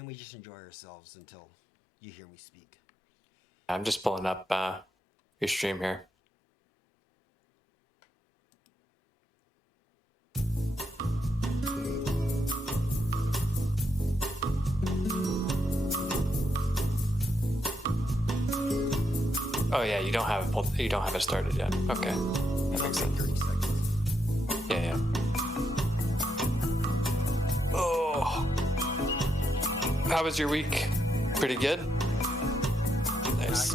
and we just enjoy ourselves until you hear me speak. I'm just pulling up your stream here. Oh yeah, you don't have it started yet. Okay, that makes sense. 30 seconds. Yeah. Oh, how was your week? Pretty good. Nice.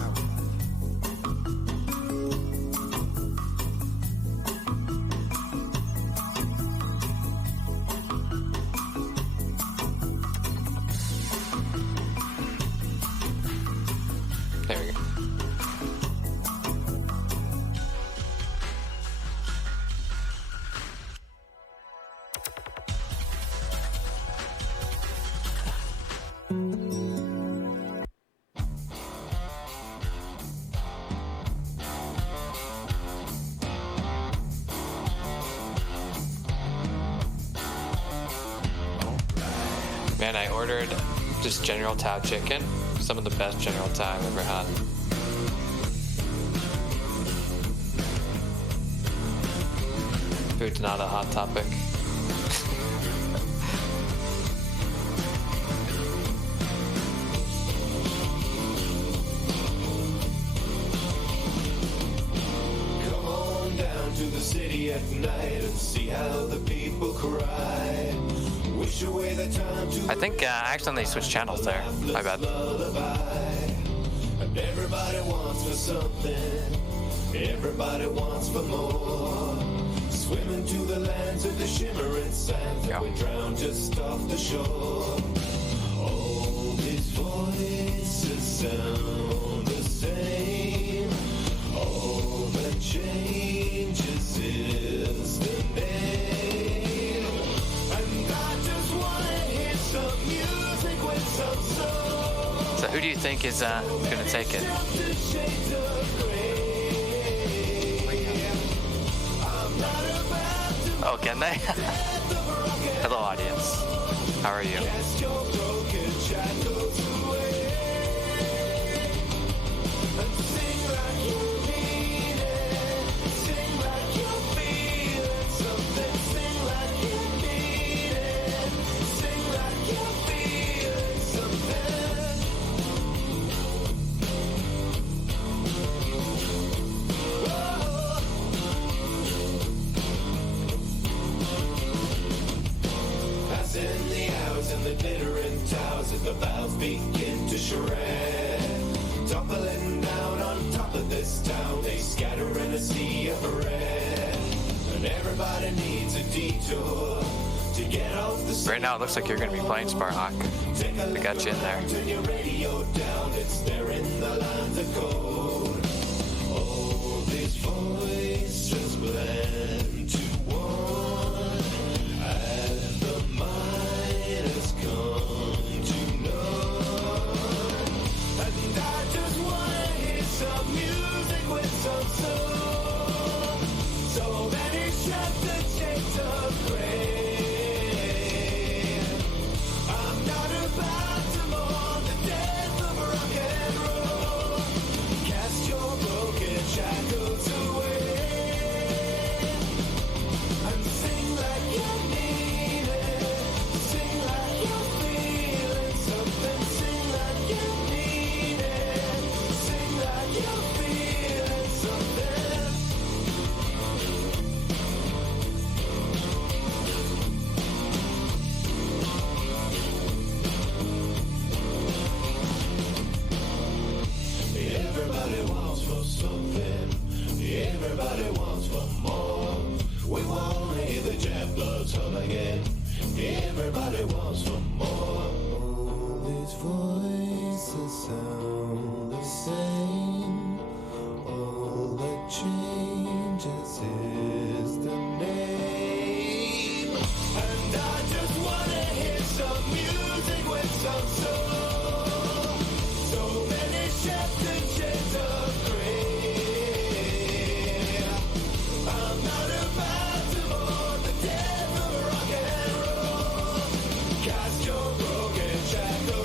There we go. Man, I ordered just General Tao chicken. Some of the best General Tao I've ever had. Food's not a hot topic. Come on down to the city at night and see how the people cry. Wish away the time to I think I accidentally switched channels there. My bad. And everybody wants for something. Everybody wants for more. Swimming to the lands of the shimmering sands that we drown just off the shore. All these voices sound the same. All that changes is the name. And I just wanna hear some music with some soul. So who do you think is gonna take it? Oh, can they? Hello, audience. How are you? In the hours and the glittering towers as the bells begin to shred, toppling down on top of this town, they scatter in a sea of red, and everybody needs a detour to get off the. Right now, it looks like you're going to be playing Sparhawk. We got you in there. Turn your radio down, it's there in the lines of code. All these voices blend to one as the mind has come to know. And I just wanna hear some music with some soul. So many shots that shake the grave. I'm not about to mourn the death of rock and roll. Cast your broken shackles away and sing like you need it. Sing like you're feeling something. Sing like you need it. Sing like you're feeling something. Everybody wants for something. Everybody wants for more. We wanna hear the jet bloods hum again. Everybody wants for more. All these voices sound the same. All that changes is the name. And I just wanna hear some music with some soul. So many shifts and shades of gray. I'm not about to mourn the death of rock and roll. Cast your broken shackles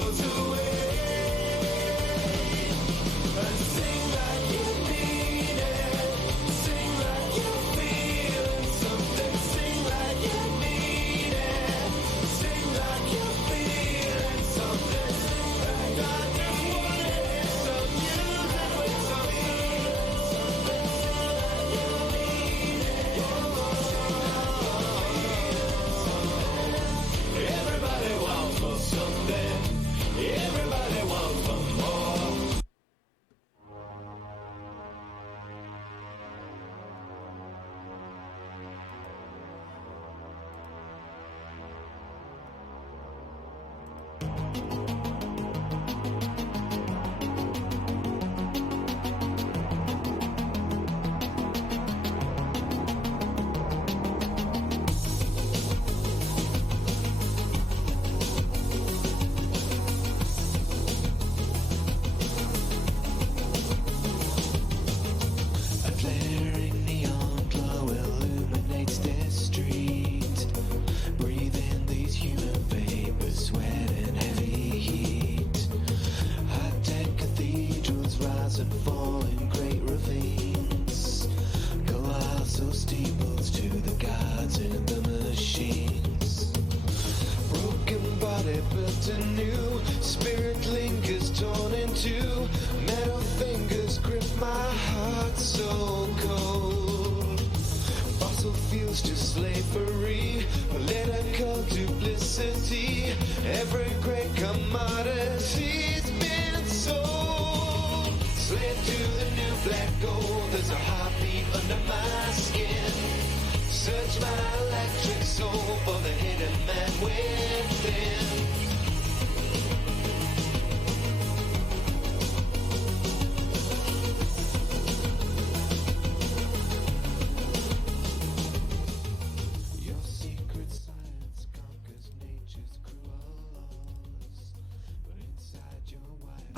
and fall in great ravines. Colossal steeples to the gods and the machines. Broken body built anew, spirit lingers torn in two. Metal fingers grip my heart so cold. Fossil fuels to slavery, political duplicity. Every great commodity's been sold. Slave to the new black gold, there's a heartbeat under my skin. Search my electric soul for the hidden man within. Your secret science conquers nature's cruel laws, but inside your wild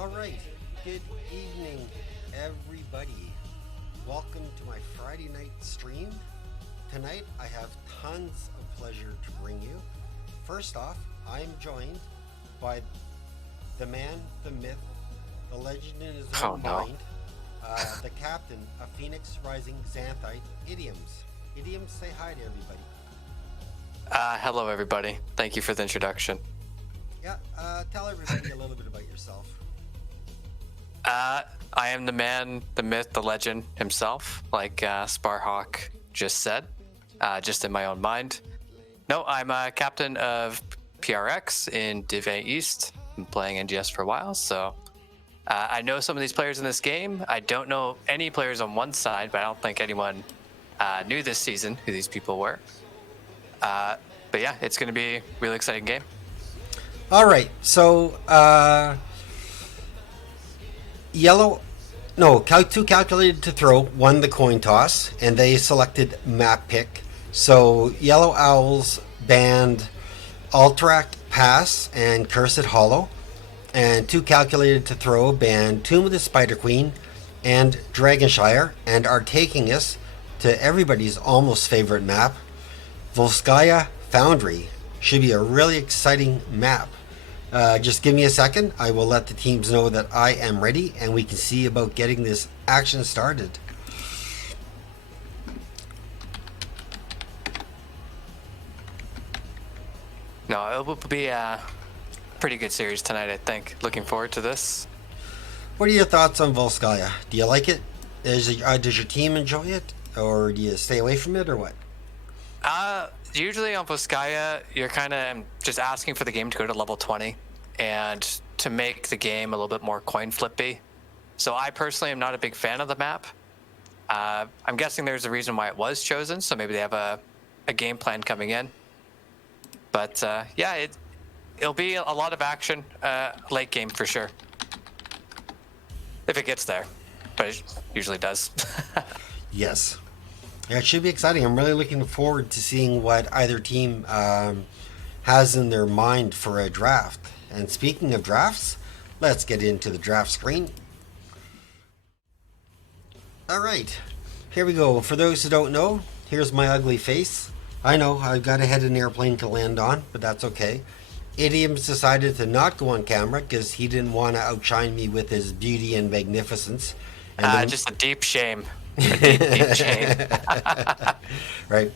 All right. Good evening, everybody. Welcome to my Friday night stream. Tonight, I have tons of pleasure to bring you. First off, I am joined by the man, the myth, the legend in his own mind, the captain of Phoenix Rising Xanthite, Idioms. Idioms, say hi to everybody. Hello, everybody. Thank you for the introduction. Yeah, tell everybody a little bit about yourself. I am the man, the myth, the legend himself, like Sparhawk just said, just in my own mind. No, I'm a captain of PRX in Div A East. Been playing NGS for a while, so I know some of these players in this game. I don't know any players on one side, but I don't think anyone knew this season who these people were. But yeah, it's going to be a really exciting game. All right, so 2Calculated2Throw won the coin toss, and they selected map pick. So Yellow Owls banned Alterac Pass and Cursed Hollow, and 2Calculated2Throw banned Tomb of the Spider Queen and Dragonshire, and are taking us to everybody's almost favorite map, Volskaya Foundry. Should be a really exciting map. Just give me a second. I will let the teams know that I am ready, and we can see about getting this action started. No, it will be a pretty good series tonight, I think. Looking forward to this. What are your thoughts on Volskaya? Do you like it? Does your team enjoy it, or do you stay away from it, or what? Usually on Volskaya, you're kind of just asking for the game to go to level 20 and to make the game a little bit more coin flippy. So I personally am not a big fan of the map. I'm guessing there's a reason why it was chosen, so maybe they have a game plan coming in. But yeah, it'll be a lot of action late game for sure. If it gets there, but it usually does. Yes. Yeah, it should be exciting. I'm really looking forward to seeing what either team has in their mind for a draft. And speaking of drafts, let's get into the draft screen. All right, here we go. For those who don't know, here's my ugly face. I know I've got to head an airplane to land on, but that's okay. Idioms decided to not go on camera because he didn't want to outshine me with his beauty and magnificence. And just a deep shame. Deep shame. Right.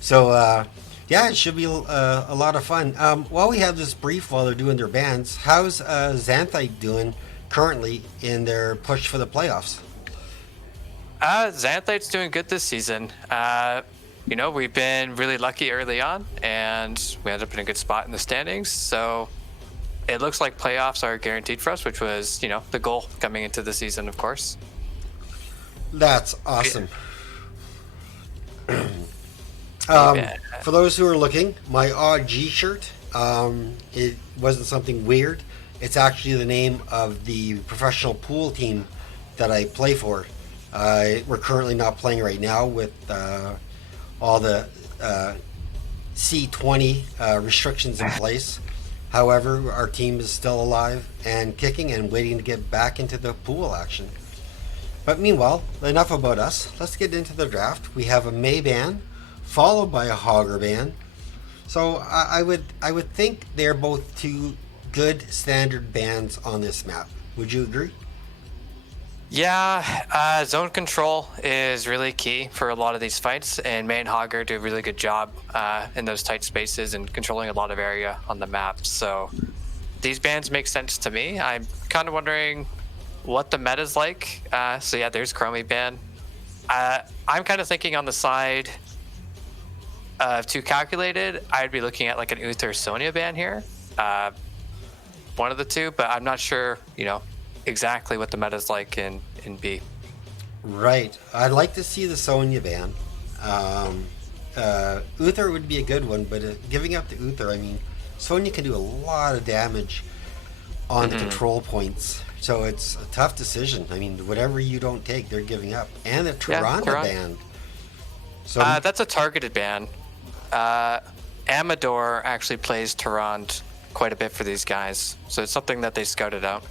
So, yeah, it should be a lot of fun. While we have this brief while they're doing their bans, how's Xanthite doing currently in their push for the playoffs? Xanthite's doing good this season. we've been really lucky early on, and we ended up in a good spot in the standings. So it looks like playoffs are guaranteed for us, which was, the goal coming into the season, of course. That's awesome. Yeah. For those who are looking, my Odd G shirt, it wasn't something weird. It's actually the name of the professional pool team that I play for. We're currently not playing right now with all the C20 restrictions in place. However, our team is still alive and kicking and waiting to get back into the pool action. But meanwhile, enough about us. Let's get into the draft. We have a May ban, followed by a Hogger ban. So I would think they're both two good standard bans on this map. Would you agree? Yeah, zone control is really key for a lot of these fights, and May and Hogger do a really good job in those tight spaces and controlling a lot of area on the map. So these bans make sense to me. I'm kind of wondering what the meta's like. So yeah, there's Chromie ban. I'm kind of thinking on the side of 2Calculated, I'd be looking at like an Uther Sonya ban here. One of the two, but I'm not sure, exactly what the meta's like in B. Right. I'd like to see the Sonya ban. Uther would be a good one, but giving up to Uther, I mean, Sonya can do a lot of damage on the control points. So it's a tough decision. I mean, whatever you don't take, they're giving up. And the Toronto ban. So that's a targeted ban. Amador actually plays Tyrant quite a bit for these guys. So it's something that they scouted out.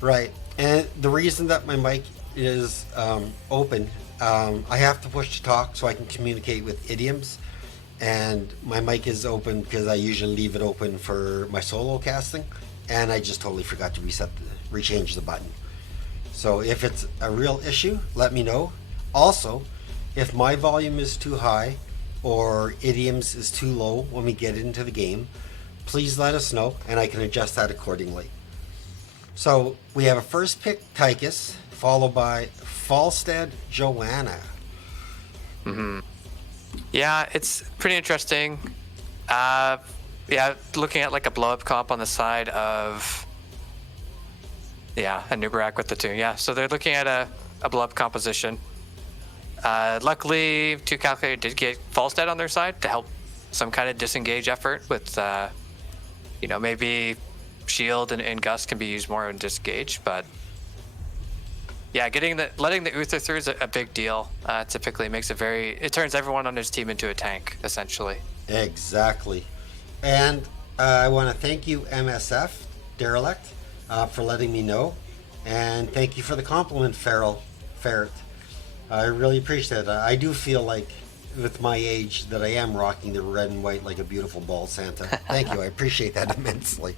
Right. And the reason that my mic is open, I have to push to talk so I can communicate with idioms. And my mic is open because I usually leave it open for my solo casting. And I just totally forgot to rechange the button. So if it's a real issue, let me know. Also, if my volume is too high or idioms is too low when we get into the game, please let us know and I can adjust that accordingly. So we have a first pick, Tychus, followed by Falstead Joanna. Yeah, it's pretty interesting. Looking at like a blow up comp on the side of a Nubarak with the two. Yeah, so they're looking at a blow up composition. Luckily, 2Calculated did get Falstead on their side to help some kind of disengage effort with, maybe Shield and Gus can be used more in disengage, but yeah, letting the Uther through is a big deal. Typically makes it turns everyone on his team into a tank, essentially. Exactly. And I want to thank you, MSF Derelict, for letting me know. And thank you for the compliment, Ferret. I really appreciate it. I do feel like, with my age, that I am rocking the red and white like a beautiful ball Santa. Thank you. I appreciate that immensely.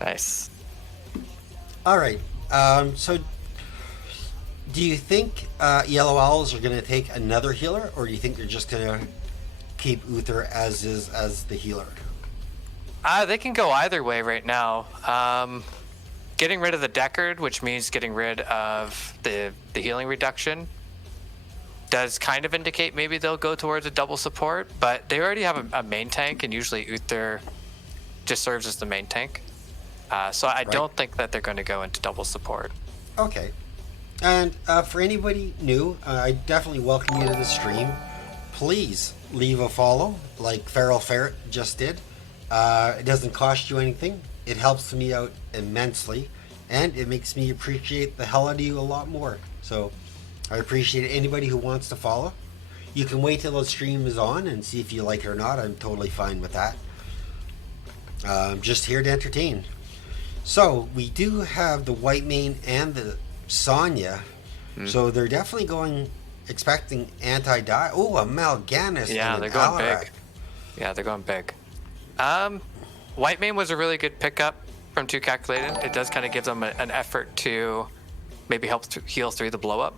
Nice. All right. So, do you think Yellow Owls are going to take another healer, or do you think they're just going to keep Uther as is as the healer? They can go either way right now. Getting rid of the Deckard, which means getting rid of the healing reduction, does kind of indicate maybe they'll go towards a double support, but they already have a main tank, and usually Uther just serves as the main tank. So I don't think that they're going to go into double support. Okay. And for anybody new, I definitely welcome you to the stream. Please leave a follow, like Feral Ferret just did. It doesn't cost you anything. It helps me out immensely, and it makes me appreciate the hell out of you a lot more. So I appreciate anybody who wants to follow. You can wait till the stream is on and see if you like it or not. I'm totally fine with that. I'm just here to entertain. So we do have the White Mane and the Sonya. So they're definitely expecting anti-die. Oh, a Mal'Ganis. Yeah, they're going big. Yeah, they're going big. White Mane was a really good pickup from 2Calculated. It does kind of give them an effort to maybe help heal through the blow up.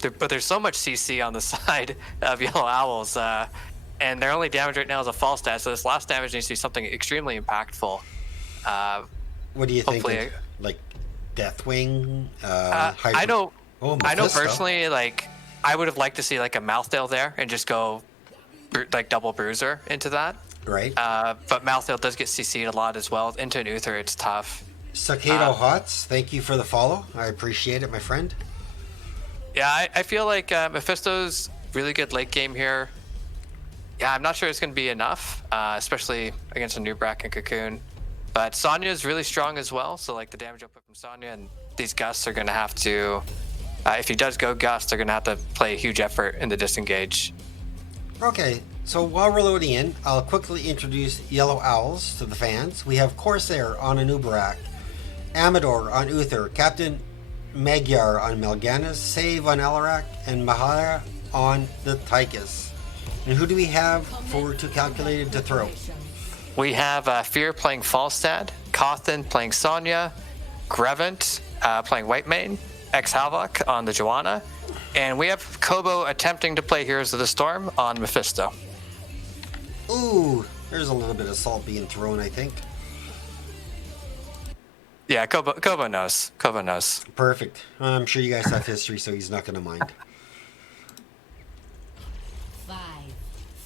But there's so much CC on the side of Yellow Owls, and their only damage right now is a false stat. So this last damage needs to be something extremely impactful. What do you think? Like Deathwing? I know personally, like I would have liked to see like a Mouthdale there and just go like double Bruiser into that. Right. But Mouthdale does get CC'd a lot as well. Into an Uther, it's tough. Sakado Hots, thank you for the follow. I appreciate it, my friend. Yeah, I feel like Mephisto's really good late game here. Yeah, I'm not sure it's going to be enough, especially against a new Brack and Cocoon. But Sonya is really strong as well, so like the damage output from Sonya and these Gusts are going to have to, if he does go Gust, they're going to have to play a huge effort in the disengage. Okay, so while we're loading in, I'll quickly introduce Yellow Owls to the fans. We have Corsair on Anubarak, Amador on Uther, Captain Magyar on Melganis, Save on Alarak, and Mahara on the Tychus. And who do we have for 2Calculated2Throw? We have Fear playing Falstad, Cawthon playing Sonya, Grevant playing Whitemane, X-Havoc on the Joanna, and we have Kobo attempting to play Heroes of the Storm on Mephisto. Ooh, there's a little bit of salt being thrown, I think. Yeah, Kobo knows. Kobo knows. Perfect. I'm sure you guys have history, so he's not going to mind. 5,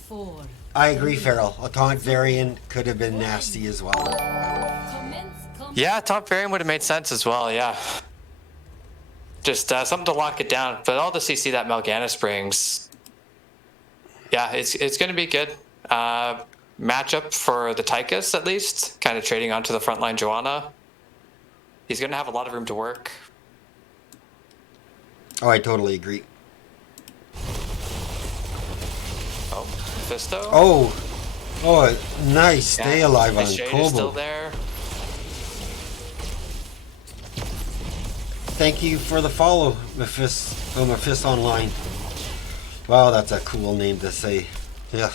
4. I agree, Farrell. A taunt variant could have been nasty as well. Yeah, top variant would have made sense as well, yeah. Just something to lock it down. But all the CC that Melganis brings, yeah, it's going to be good. Matchup for the Tychus, at least. Kind of trading onto the frontline Joanna. He's going to have a lot of room to work. Oh, I totally agree. Oh, Mephisto? Oh, nice. Stay alive the on shade Kobo. is still there. Thank you for the follow, Mephist Online. Wow, that's a cool name to say. Yeah.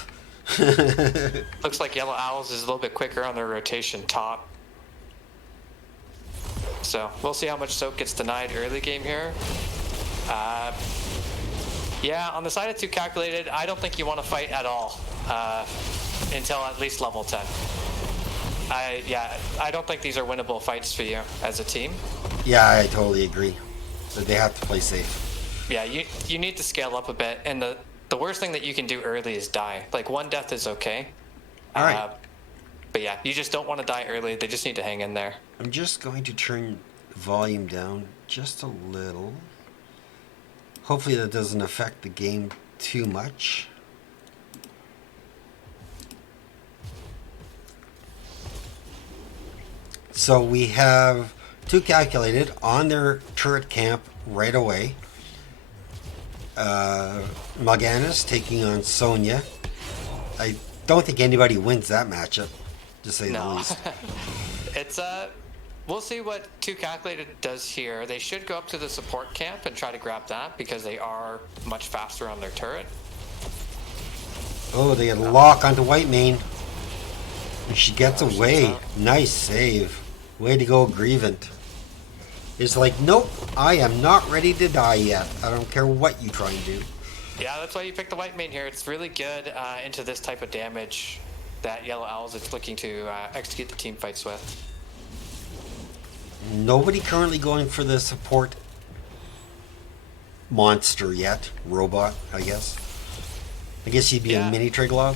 Looks like Yellow Owls is a little bit quicker on their rotation top. So we'll see how much soak gets denied early game here. Yeah, on the side of 2Calculated, I don't think you want to fight at all until at least level 10. I don't think these are winnable fights for you as a team. Yeah, I totally agree. But they have to play safe. Yeah, you need to scale up a bit, and the worst thing that you can do early is die. Like, one death is okay. All right. But yeah, you just don't want to die early. They just need to hang in there. I'm just going to turn the volume down just a little. Hopefully that doesn't affect the game too much. So we have 2Calculated on their turret camp right away. Melganis taking on Sonya. I don't think anybody wins that matchup, to say the least. It's we'll see what 2Calculated does here. They should go up to the support camp and try to grab that because they are much faster on their turret. Oh, they get a lock onto Whitemane. And she gets away. Nice save. Way to go, Grievant. It's like, nope, I am not ready to die yet. I don't care what you try and do. Yeah, that's why you pick the Whitemane here. It's really good into this type of damage that Yellow Owls is looking to execute the team fights with. Nobody currently going for the support monster yet. Robot, I guess. I guess he'd be a mini Triglov.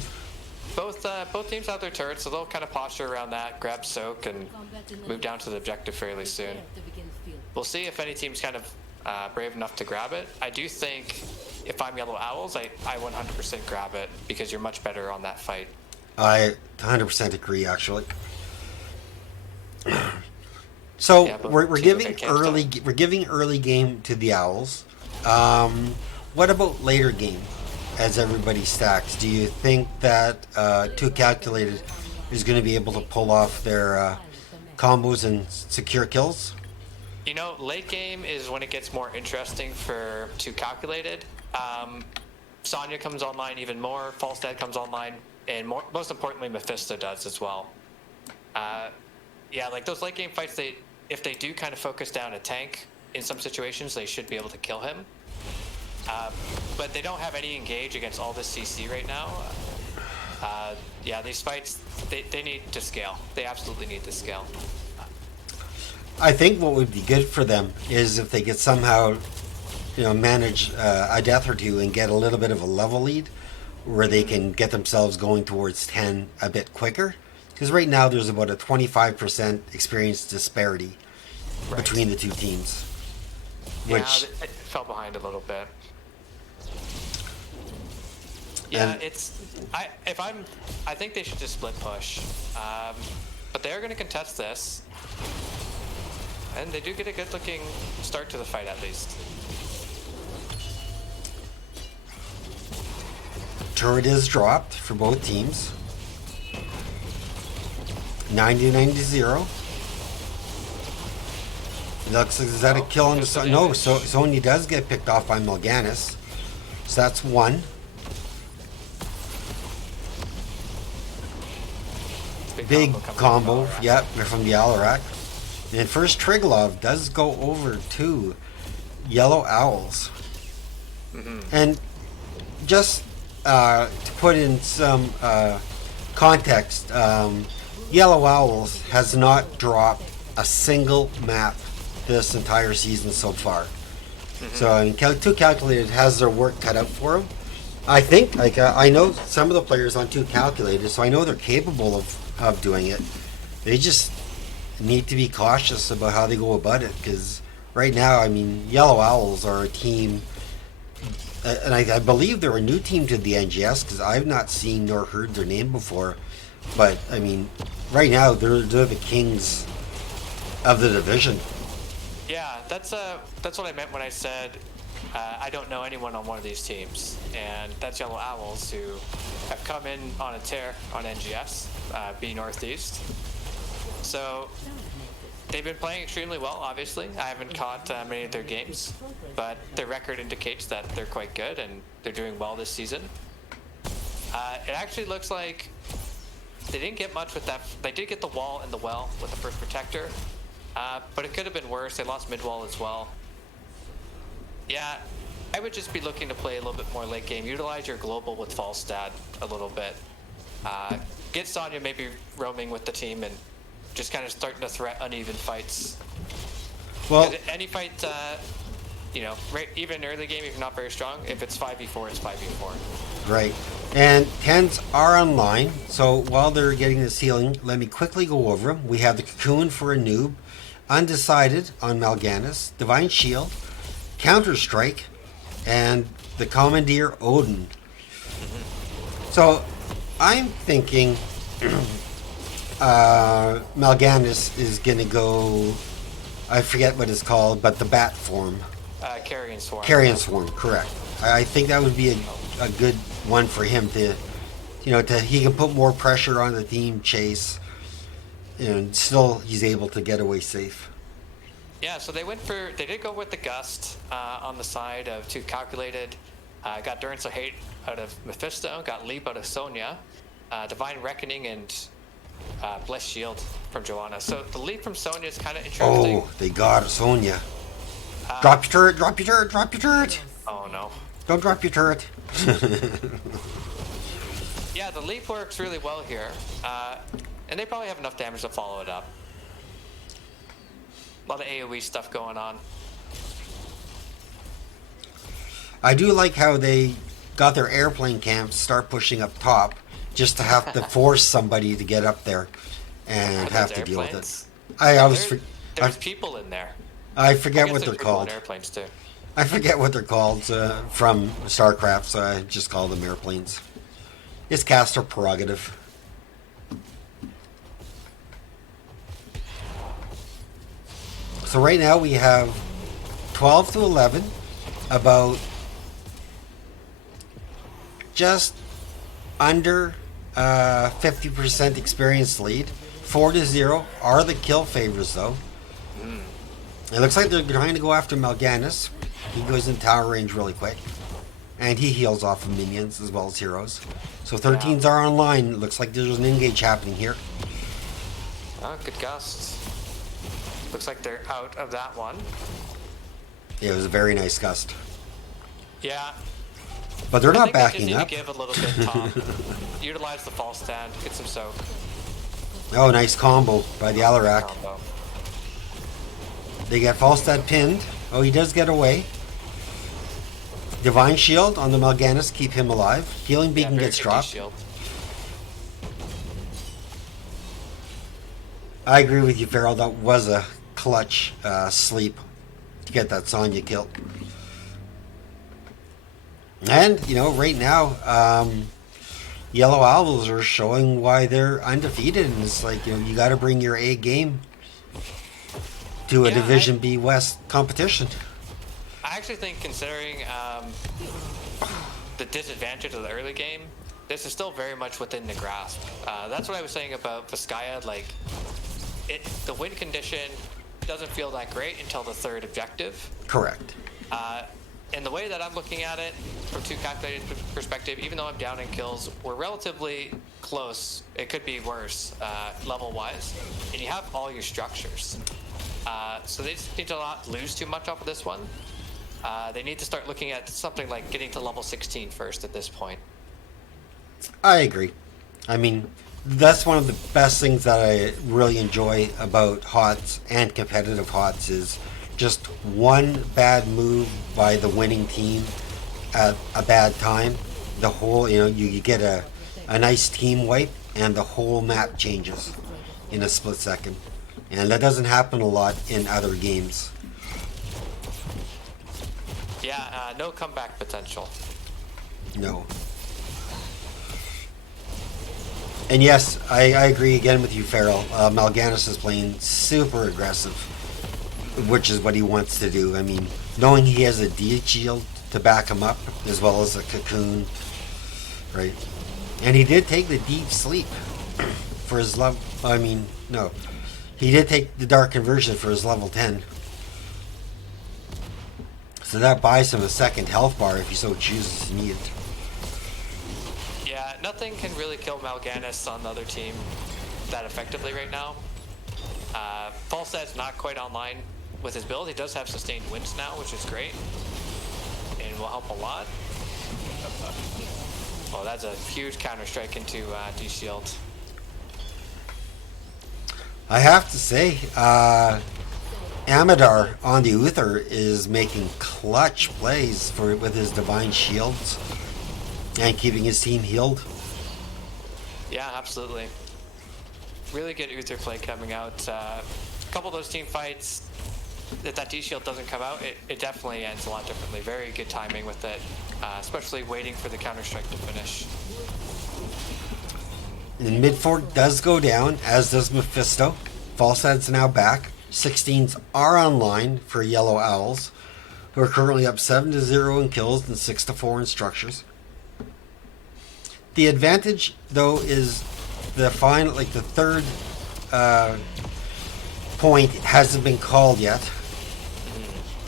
Both teams have their turrets, so they'll kind of posture around that, grab soak, and move down to the objective fairly soon. We'll see if any team's kind of brave enough to grab it. I do think if I'm Yellow Owls, I 100% grab it because you're much better on that fight. I 100% agree, actually. So Yeah, but we're teams giving okay, early game to the Owls. What about later game? As everybody stacks, do you think that 2Calculated is going to be able to pull off their combos and secure kills? You know, late game is when it gets more interesting for 2Calculated. Sonya comes online even more, Falstad comes online, and most importantly, Mephisto does as well. Yeah, like those late game fights, if they do kind of focus down a tank, in some situations, they should be able to kill him. But they don't have any engage against all this CC right now. Yeah, these fights, they need to scale. They absolutely need to scale. I think what would be good for them is if they could somehow manage a death or two and get a little bit of a level lead where they can get themselves going towards 10 a bit quicker. Because right now there's about a 25% experience disparity between the two teams. Which, yeah, it fell behind a little bit. Yeah, And- I think they should just split push. But they're going to contest this. And they do get a good looking start to the fight at least. turret is dropped for both teams. 90-90-0. Looks like, is that a kill on the side? No, so Sonya does get picked off by Mal'Ganis. So that's one. Big combo, yep, from the Alarak. And first Triglav does go over to Yellow Owls. And just to put in some context, Yellow Owls has not dropped a single map this entire season so far. So I mean, 2Calculated has their work cut out for them. I think, like, I know some of the players on 2Calculated, so I know they're capable of doing it. They just need to be cautious about how they go about it, because right now, I mean, Yellow Owls are a team, and I believe they're a new team to the NGS, because I've not seen nor heard their name before. But I mean, right now they're the kings of the division. Yeah, that's what I meant when I said I don't know anyone on one of these teams, and that's Yellow Owls, who have come in on a tear on NGS, B Northeast. So they've been playing extremely well, obviously. I haven't caught many of their games, but their record indicates that they're quite good and they're doing well this season. It actually looks like they didn't get much with that. They did get the wall and the well with the first protector, but it could have been worse. They lost mid wall as well. Yeah, I would just be looking to play a little bit more late game. Utilize your global with Falstad a little bit. Get Sonya maybe roaming with the team and just kind of starting to threat uneven fights. Well, Any fight, right, even early game, if you're not very strong, if it's 5v4, it's 5v4. right. And 10s are online, so while they're getting this healing, let me quickly go over them. We have the Cocoon for a noob, Undecided on Mal'Ganis, Divine Shield, Counter-Strike, and the Commandeer Odin. So I'm thinking Mal'Ganis is going to go, I forget what it's called, but the bat form. Carrion Swarm. Carrion Swarm, correct. I think that would be a good one for him to, he can put more pressure on the team, chase, and still he's able to get away safe. Yeah, so they did go with the Gust on the side of 2Calculated. Got Durance of Hate out of Mephisto, got Leap out of Sonya, Divine Reckoning, and Bless Shield from Joanna. So the Leap from Sonya is kind of interesting. Oh, they got Sonya. Drop your turret, drop your turret, drop your turret! Oh no. Don't drop your turret. Yeah, the Leap works really well here. And they probably have enough damage to follow it up. A lot of AoE stuff going on. I do like how they got their airplane camps start pushing up top just to have to force somebody to get up there and have to deal with it. There's people in there. I forget guess what there's they're people called. in airplanes too. I forget what they're called from StarCraft, so I just call them airplanes. It's caster prerogative. So right now we have 12 to 11, about just under 50% experience lead. 4 to 0 are the kill favors though. It looks like they're trying to go after Mal'Ganis. He goes in tower range really quick. And he heals off of minions as well as heroes. So 13s are online. It looks like there's an engage happening here. Oh, good Gust. Looks like they're out of that one. Yeah, it was a very nice gust. Yeah. But they're not I backing think they up. just need to give a little bit top. Utilize the false stand, get some soak. Oh, nice combo by the Alarak. Combo. They get Falstad pinned. Oh, he does get away. Divine Shield on the Mal'Ganis, keep him alive. Healing Beacon very gets good dropped. shield. I agree with you, Farrell. That was a clutch sleep to get that Sonya kill. And, you know, right now, Yellow Owls are showing why they're undefeated. And it's like, you know, you got to bring your A game to a Yeah, Division B West competition. I actually think, considering the disadvantage of the early game, this is still very much within the grasp. That's what I was saying about Vizcaya. Like, the win condition doesn't feel that great until the third objective. Correct. And the way that I'm looking at it, from 2Calculated perspective, even though I'm down in kills, we're relatively close. It could be worse, level-wise. And you have all your structures. So they just need to not lose too much off of this one. They need to start looking at something like getting to level 16 first at this point. I agree. I mean, that's one of the best things that I really enjoy about HOTS and competitive HOTS is just one bad move by the winning team at a bad time. The whole, you know, you get a nice team wipe and the whole map changes in a split second. And that doesn't happen a lot in other games. Yeah, no comeback potential. No. And yes, I agree again with you, Farrell. Mal'Ganis is playing super aggressive, which is what he wants to do. I mean, knowing he has a D shield to back him up, as well as a cocoon, right? And he did take the deep sleep for his level. I mean, no. He did take the dark conversion for his level 10. So that buys him a second health bar if he so chooses to need it. Yeah, nothing can really kill Mal'Ganis on the other team that effectively right now. Falstad's not quite online with his build. He does have sustained wins now, which is great. And will help a lot. Oh, that's a huge counter-strike into D-Shield. I have to say, Amadar on the Uther is making clutch plays with his Divine Shields and keeping his team healed. Yeah, absolutely. Really good Uther play coming out. A couple of those team fights, if that D-Shield doesn't come out, it definitely ends a lot differently. Very good timing with it, especially waiting for the counter-strike to finish. And mid-fork does go down, as does Mephisto. Falstad's now back. 16s are online for Yellow Owls, who are currently up 7-0 in kills and 6-4 in structures. The advantage, though, is the final, like the third point hasn't been called yet,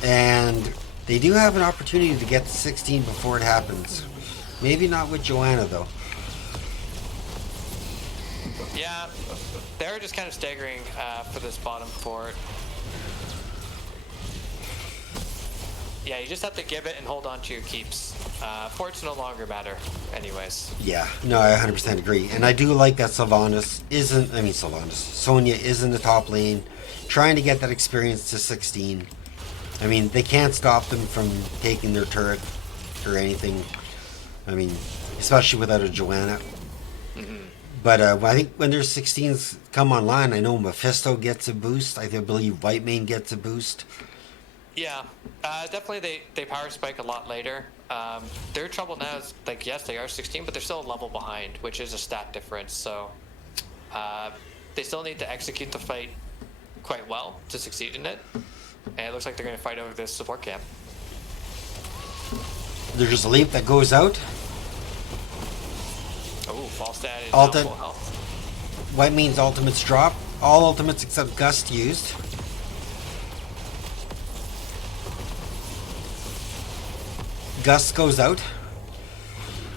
and they do have an opportunity to get to 16 before it happens. Maybe not with Joanna, though. Yeah, they're just kind of staggering for this bottom fort. Yeah, you just have to give it and hold on to your keeps. Forts no longer matter anyways. Yeah, no, I 100% agree. And I do like that Sonya is in the top lane, trying to get that experience to 16. I mean, they can't stop them from taking their turret or anything. I mean, especially without a Joanna. But I think when their 16s come online, I know Mephisto gets a boost. I believe Whitemane gets a boost. Yeah, definitely they power spike a lot later. Their trouble now is, like, yes, they are 16, but they're still a level behind, which is a stat difference. So they still need to execute the fight quite well to succeed in it. And it looks like they're going to fight over this support camp. There's a leap that goes out. Oh, Falstad is now Ulti- full health. Whitemane's ultimates drop. All ultimates except Gust used. Gust goes out.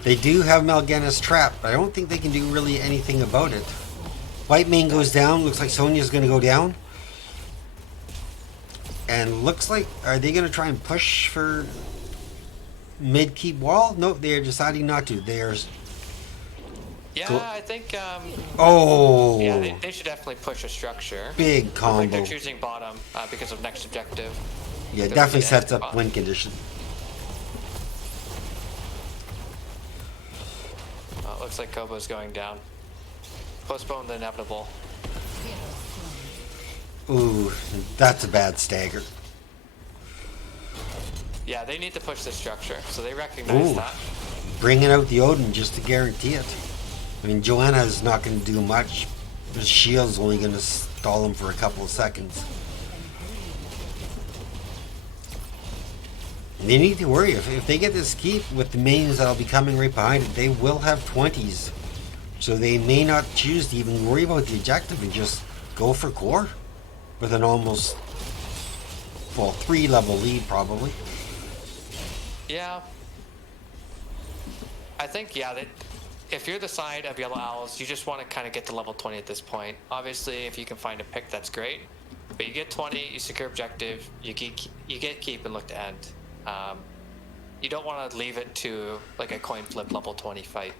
They do have Mal'Ganis trapped, but I don't think they can do really anything about it. Whitemane goes down. Looks like Sonya's going to go down. And looks like, are they going to try and push for mid keep wall? No, they are deciding not to. They are... Yeah, Cool. I think. Oh! Yeah, they should definitely push a structure. Big Looks combo. like they're choosing bottom because of next objective. Yeah, They're definitely looking at sets up bottom. win condition. looks like Kobo's going down. Postpone the inevitable. Ooh, that's a bad stagger. Yeah, they need to push this structure, so they recognize Ooh. that. Bringing out the Odin just to guarantee it. I mean, Joanna's not going to do much. The shield's only going to stall him for a couple of seconds. And they need to worry. If they get this keep with the minions that'll be coming right behind it, they will have 20s. So they may not choose to even worry about the objective and just go for core. With an almost, well, 3-level lead probably. Yeah. I think, yeah, if you're the side of Yellow Owls, you just want to kind of get to level 20 at this point. Obviously, if you can find a pick, that's great. But you get 20, you secure objective, you get keep and look to end. You don't want to leave it to like a coin flip level 20 fight.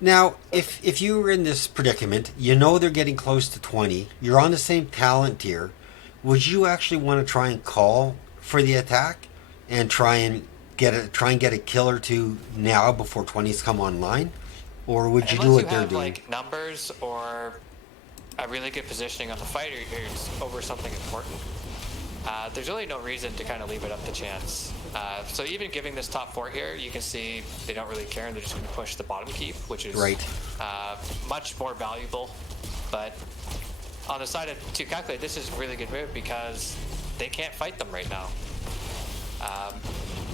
Now, if you were in this predicament, you know they're getting close to 20, you're on the same talent tier, would you actually want to try and call for the attack and try and get a kill or two now before 20s come online? Or would you do what they're doing? Like numbers or a really good positioning on the fighter over something important. There's really no reason to kind of leave it up to chance. So even giving this top 4 here, you can see they don't really care and they're just going to push the bottom keep, which is right. Much more valuable. But on the side of 2Calculated, this is a really good move because they can't fight them right now.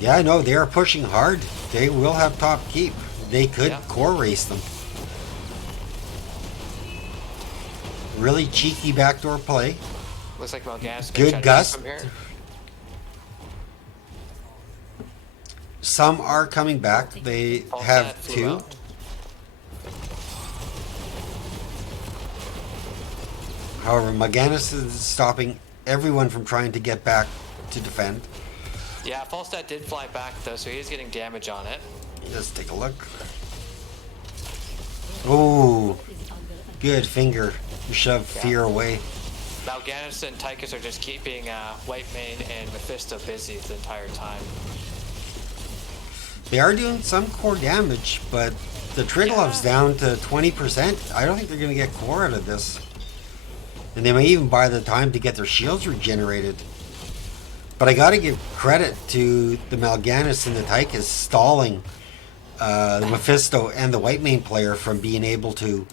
Yeah, no, they are pushing hard. They will have top keep. They could core race them. Really cheeky backdoor play. Looks like Mal'Ganis good gust. from here. Some are coming back. They have 2. However, Mal'Ganis is stopping everyone from trying to get back to defend. Yeah, Falstad did fly back though, so he is getting damage on it. Let's take a look. Oh, good finger. Shove fear away. Mal'Ganis and Tychus are just keeping Whitemane and Mephisto busy the entire time. They are doing some core damage, but the Triglov's down to 20%. I don't think they're going to get core out of this. And they may even buy the time to get their shields regenerated. But I got to give credit to the Mal'Ganis and the Tychus stalling the Mephisto and the Whitemane player from being able to,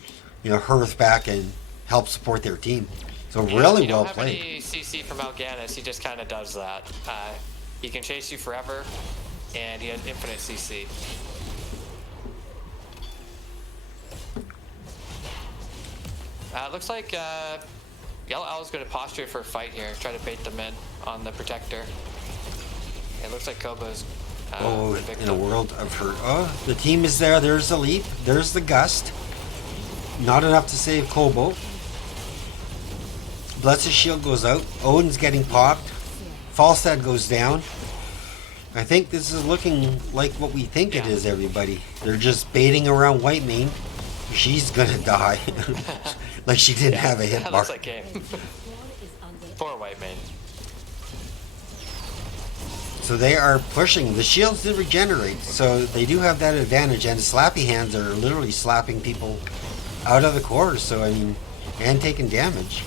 hearth back and help support their team. So really well played. You don't have any CC from Mal'Ganis, he just kind of does that. He can chase you forever, and he has infinite CC. Looks like Yellow Owl's going to posture for a fight here, try to bait them in on the Protector. It looks like Kobo's in a world of hurt. Oh, the team is there. There's the leap. There's the gust. Not enough to save Kobo. Bless's shield goes out. Odin's getting popped. Falstad goes down. I think this is looking like what we think it is, everybody. They're just baiting around Whitemane. She's gonna die. Like she didn't have a hit bar. Looks like game. Poor Whitemane. So they are pushing. The shields did regenerate, so they do have that advantage. And the slappy hands are literally slapping people out of the core. So I mean, and taking damage.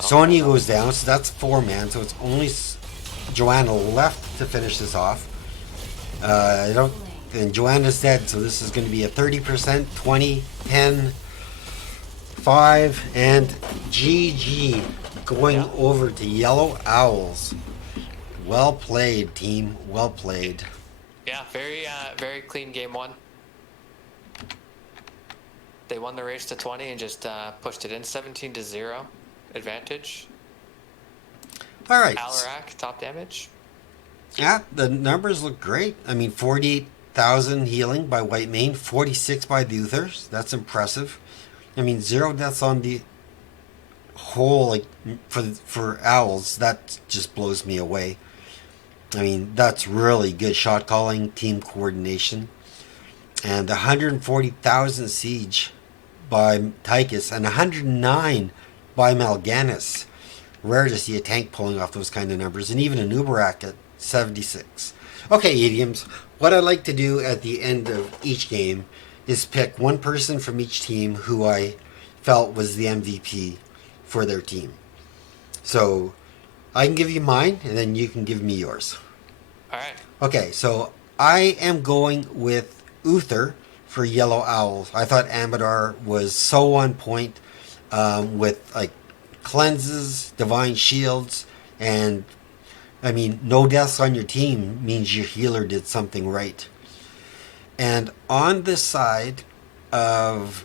Sonya goes down, so that's 4-man. So it's only Joanna left to finish this off. And Joanna's dead, so this is going to be a 30%, 20, 10, 5, and GG going over to Yellow Owls. Well played, team. Well played. Yeah, very clean game 1. They won the race to 20 and just pushed it in 17-0 advantage. All right. Alarak, top damage. Yeah, the numbers look great. I mean, 48,000 healing by Whitemane, 46 by the Uthers. That's impressive. I mean, 0 deaths on the whole, like, for Owls. That just blows me away. I mean, that's really good shot calling, team coordination. And 140,000 siege by Tychus and 109 by Mal'Ganis. Rare to see a tank pulling off those kind of numbers. And even a Nubarak at 76. Okay, idioms. What I like to do at the end of each game is pick one person from each team who I felt was the MVP for their team. So I can give you mine, and then you can give me yours. All right. Okay, so I am going with Uther for Yellow Owls. I thought Amadar was so on point with like cleanses, divine shields, and I mean, no deaths on your team means your healer did something right. And on the side of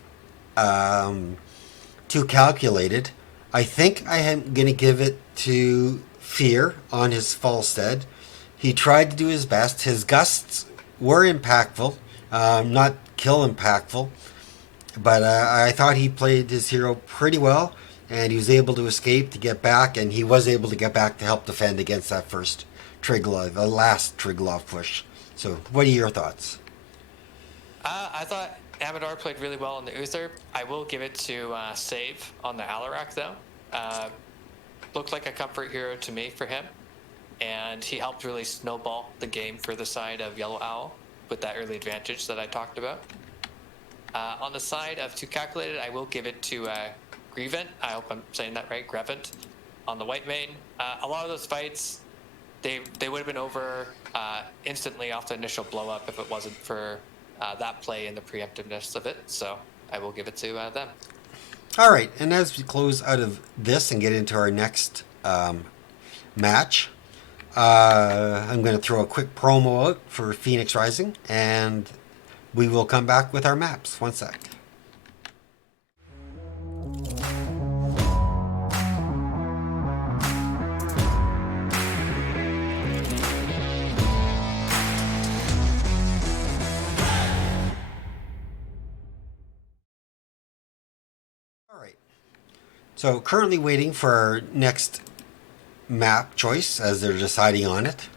2Calculated, I think I am going to give it to Fear on his Falstead. He tried to do his best. His gusts were impactful, not kill impactful, but I thought he played his hero pretty well, and he was able to escape to get back, and he was able to get back to help defend against that first Triglav, the last Triglav push. So, what are your thoughts? I thought Amador played really well in the Uther. I will give it to Save on the Alarak, though. Looked like a comfort hero to me for him, and he helped really snowball the game for the side of Yellow Owl with that early advantage that I talked about. On the side of 2Calculated, I will give it to Grievant. I hope I'm saying that right, Grevant, on the white main. A lot of those fights, they would have been over instantly off the initial blow up if it wasn't for that play and the preemptiveness of it. So I will give it to them. All right, and as we close out of this and get into our next match, I'm going to throw a quick promo out for Phoenix Rising, and we will come back with our maps. One sec. All right. So currently waiting for our next map choice as they're deciding on it.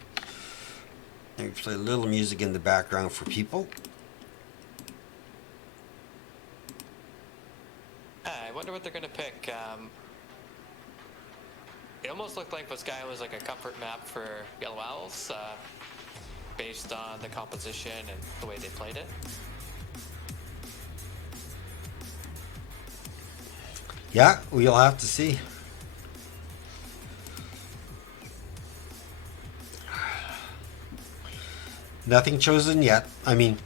Let me play a little music in the background for people. I wonder what they're going to pick. It almost looked like Vizcaya was like a comfort map for Yellow Owls based on the composition and the way they played it. Yeah, we'll have to see. Nothing chosen yet. I mean,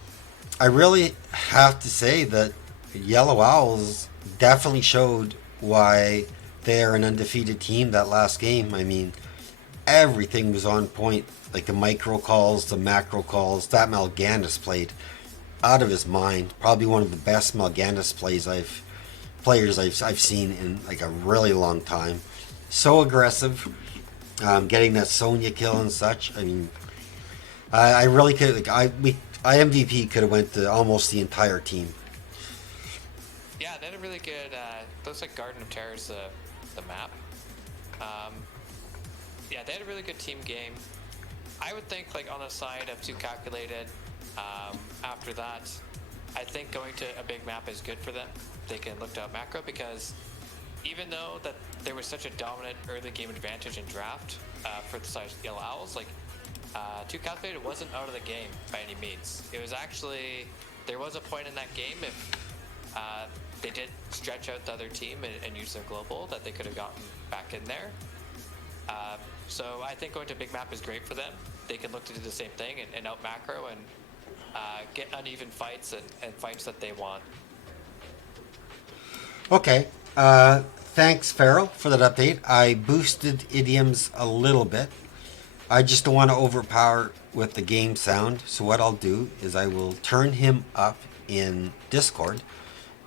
I really have to say that Yellow Owls definitely showed why they are an undefeated team that last game. I mean, everything was on point. Like the micro calls, the macro calls. That Mal'Ganis played out of his mind. Probably one of the best Mal'Ganis players I've seen in like a really long time. So aggressive, getting that Sonya kill and such. I mean, I really could like I MVP could have went to almost the entire team. Yeah, they had a really good. Looks like Garden of Terror is the map. Yeah, they had a really good team game. I would think like on the side of 2Calculated. After that, I think going to a big map is good for them. They can look to out macro because even though that there was such a dominant early game advantage in draft for the side of Yellow Owls, like 2Calculated wasn't out of the game by any means. It was actually, there was a point in that game if they did stretch out the other team and use their global that they could have gotten back in there. So I think going to big map is great for them. They can look to do the same thing and out macro and get uneven fights and fights that they want. Okay. Thanks, Farrell, for that update. I boosted idioms a little bit. I just don't want to overpower with the game sound. So what I'll do is I will turn him up in Discord,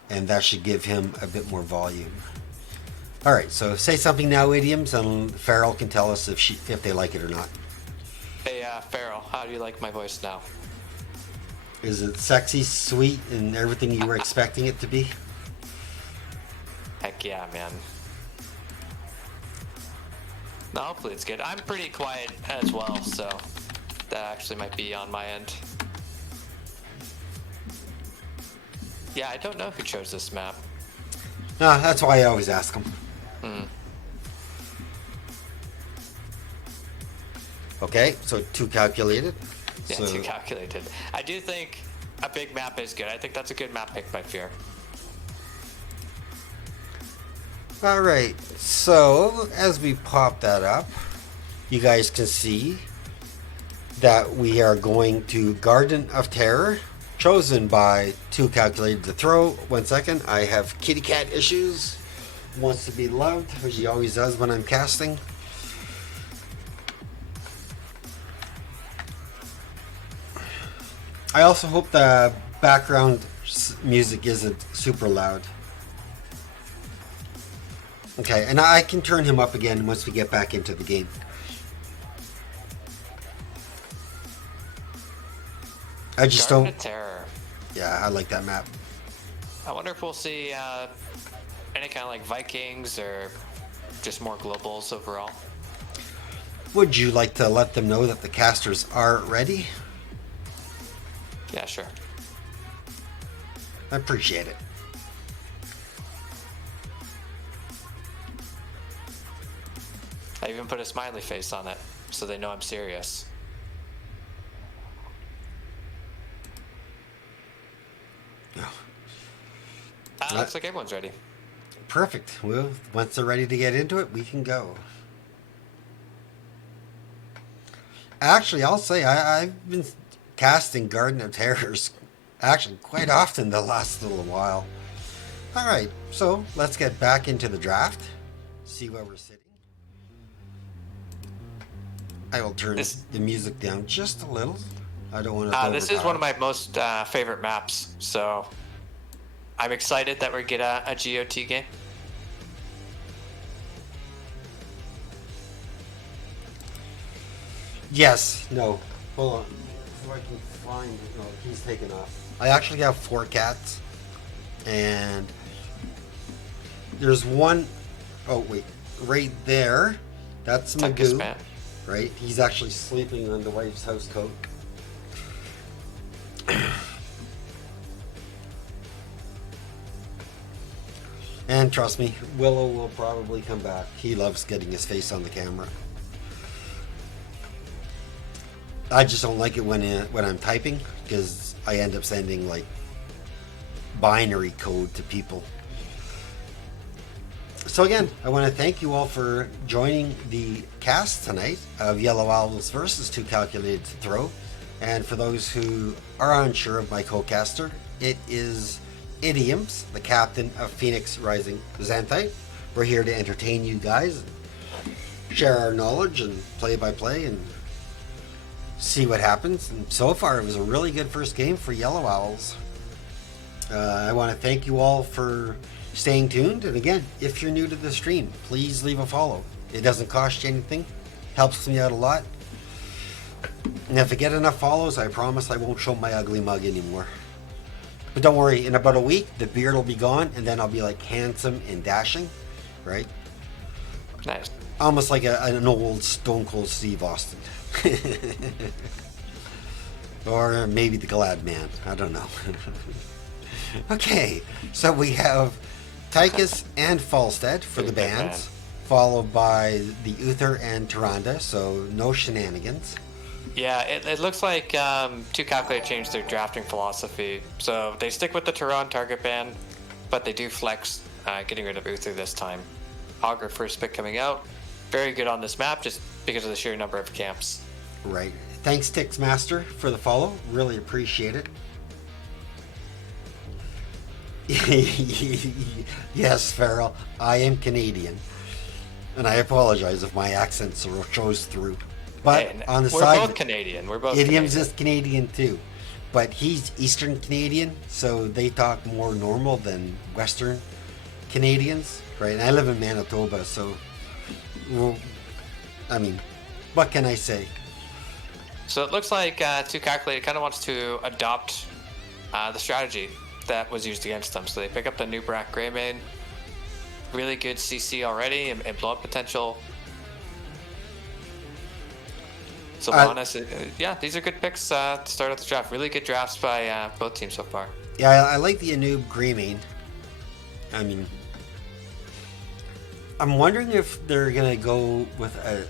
and that should give him a bit more volume. All right, so say something now, idioms, and Farrell can tell us if they like it or not. Hey, Farrell, how do you like my voice now? Is it sexy, sweet, and everything you were expecting it to be? Heck yeah, man. No, hopefully it's good. I'm pretty quiet as well, so that actually might be on my end. Yeah, I don't know who chose this map. No, that's why I always ask them. Okay, so 2 calculated. Yeah, So, 2 calculated. I do think a big map is good. I think that's a good map pick by Fear. all right, so as we pop that up, you guys can see that we are going to Garden of Terror, chosen by 2 calculated to throw. 1 second, I have kitty cat issues. Wants to be loved, which he always does when I'm casting. I also hope the background music isn't super loud. Okay, and I can turn him up again once we get back into the game. I just Garden don't. of Terror. Yeah, I like that map. I wonder if we'll see any kind of like Vikings or just more globals overall. Would you like to let them know that the casters are ready? Yeah, sure. I appreciate it. I even put a smiley face on it so they know I'm serious. Looks like everyone's ready. Perfect. Well, once they're ready to get into it, we can go. Actually, I'll say I've been casting Garden of Terrors actually quite often the last little while. All right, so let's get back into the draft. See where we're sitting. I will turn the music down just a little. I don't want to. This is one of my most favorite maps, so I'm excited that we get a GOT game. Yes. No. Hold on. So I can find. No, he's taken off. I actually have 4 cats, and there's one oh wait, right there. That's Magoo. Right? He's actually sleeping on the wife's house coat. And trust me, Willow will probably come back. He loves getting his face on the camera. I just don't like it when I'm typing, because I end up sending like binary code to people. So again, I want to thank you all for joining the cast tonight of Yellow Owls versus 2 Calculated to Throw. And for those who are unsure of my co-caster, it is Idioms, the captain of Phoenix Rising Xanthite. We're here to entertain you guys, share our knowledge and play by play and see what happens. And so far, it was a really good first game for Yellow Owls. I want to thank you all for staying tuned. And again, if you're new to the stream, please leave a follow. It doesn't cost you anything, helps me out a lot. And if I get enough follows, I promise I won't show my ugly mug anymore. But don't worry, in about a week, the beard will be gone, and then I'll be like handsome and dashing, right? Nice. Almost like an old Stone Cold Steve Austin. Or maybe the Glad Man. I don't know. Okay, so we have Tychus and Falstead for the bands, followed by the Uther and Tyrande, so no shenanigans. Yeah, it looks like 2 Calculate changed their drafting philosophy. So they stick with the Tehran target ban, but they do flex, getting rid of Uther this time. Augur first pick coming out. Very good on this map, just because of the sheer number of camps. Right. Thanks, Tixmaster, for the follow. Really appreciate it. Yes, Farrell, I am Canadian. And I apologize if my accent shows through. But Hey, on the we're side, both Canadian. We're both Idioms Canadian. is Canadian too. But he's Eastern Canadian, so they talk more normal than Western Canadians, right? And I live in Manitoba, so, well, I mean, what can I say? So it looks like 2 Calculate kind of wants to adopt the strategy that was used against them. So they pick up the new Brack Greymane. Really good CC already and blow up potential. So honest, yeah, these are good picks to start out the draft. Really good drafts by both teams so far. Yeah, I like the Anub Greymane. I mean, I'm wondering if they're gonna go with a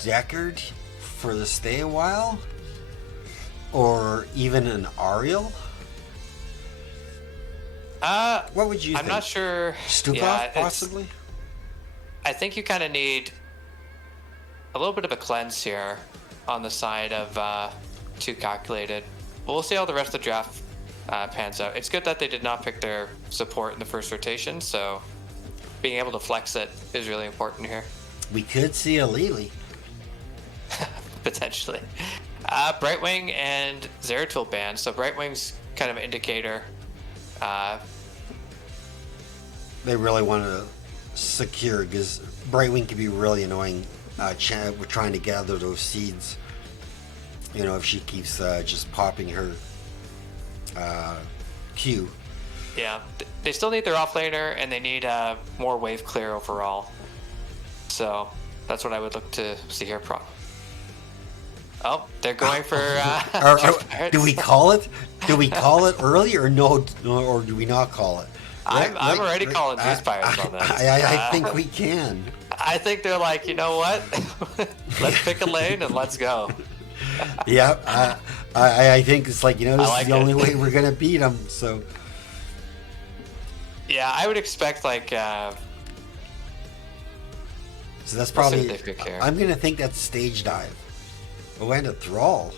Deckard for the stay a while, or even an Ariel. What would you I'm think? not sure. Stukov, Yeah, possibly? I think you kind of need a little bit of a cleanse here on the side of 2Calculated. But we'll see how the rest of the draft pans out. It's good that they did not pick their support in the first rotation, so being able to flex it is really important here. We could see a Lily. Potentially. Brightwing and Zeratul banned, so Brightwing's kind of an indicator. They really want to secure, because Brightwing can be really annoying with trying to gather those seeds. You know, if she keeps just popping her Q. Yeah, they still need their offlaner, and they need more wave clear overall. So that's what I would look to see here. Oh, they're going for. Do we call it? Do we call it early or no? Or do we not call it? I'm already calling Juice Pirates on this. I think we can. I think they're like, you know what? Let's pick a lane and let's go. Yeah, I think it's like, this like is the only way we're gonna beat them. So yeah, I would expect like. So that's We'll see probably. what they pick here. I'm gonna think that's stage dive. Oh, and a thrall.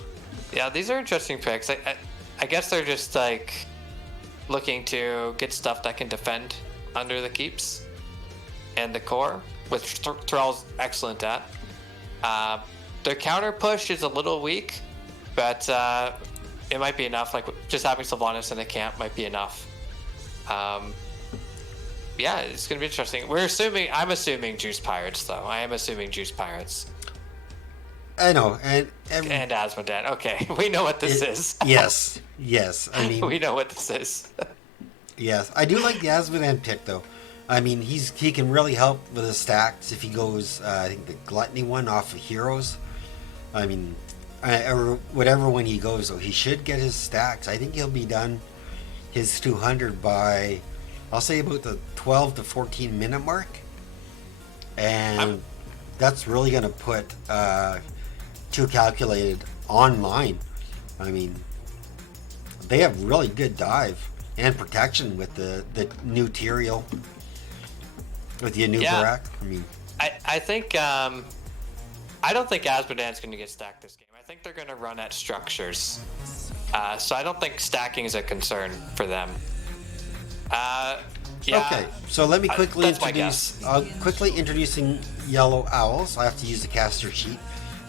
Yeah, these are interesting picks. I guess they're just like looking to get stuff that can defend under the keeps and the core, which Thrall's excellent at. Their counter push is a little weak, but it might be enough. Like just having Sylvanas in the camp might be enough. Yeah, it's gonna be interesting. I'm assuming Juice Pirates though. I am assuming Juice Pirates. I know, and Asmodan. Okay, we know what this is. Yes. I mean, We know what this is. yes, I do like the Asmodan pick though. I mean, he can really help with his stacks if he goes. I think the Gluttony one off of Heroes. I mean, or whatever one he goes though, he should get his stacks. I think he'll be done his 200 by, I'll say about the 12 to 14 minute mark, and that's really going to put 2Calculated online. I mean, they have really good dive and protection with the new Tyrael, with the new Barak. I mean, I think I don't think Asmodan's going to get stacked this game. I think they're going to run at structures, so I don't think stacking is a concern for them. Yeah. Okay, so let me quickly that's my introduce. guess. Quickly introducing Yellow Owls. I have to use the caster sheet.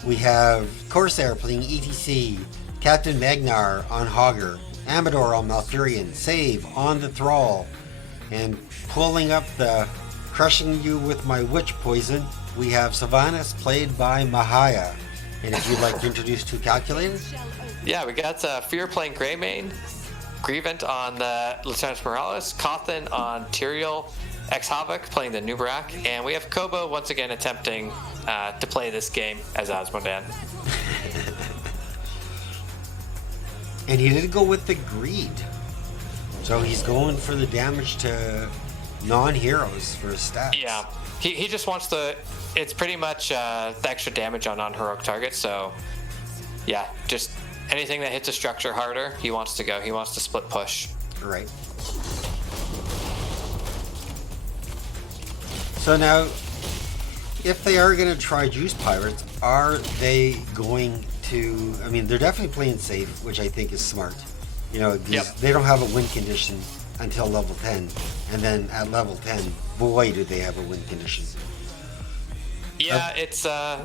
We have Corsair playing ETC, Captain Magnar on Hogger, Amador on Malfurion, Save on the Thrall, and pulling up the crushing you with my witch poison, we have Sylvanas played by Mahaya. And if you'd like to introduce 2Calculated, Yeah, we got Fear playing Greymane, Grievant on the Lieutenant Morales, Cawthon on Tyrael, X-Havoc playing the Nubarak, and we have Kobo once again attempting to play this game as Asmodan. and he did go with the greed, so he's going for the damage to non-heroes for his stats. Yeah, he just wants it's pretty much the extra damage on non-heroic targets, so yeah, just anything that hits a structure harder, he wants to go. He wants to split push. Right. So now, if they are going to try Juice Pirates, are they going to... I mean, they're definitely playing safe, which I think is smart. 'Cause Yep. they don't have a win condition until level 10. And then at level 10, boy, do they have a win condition. Yeah, it's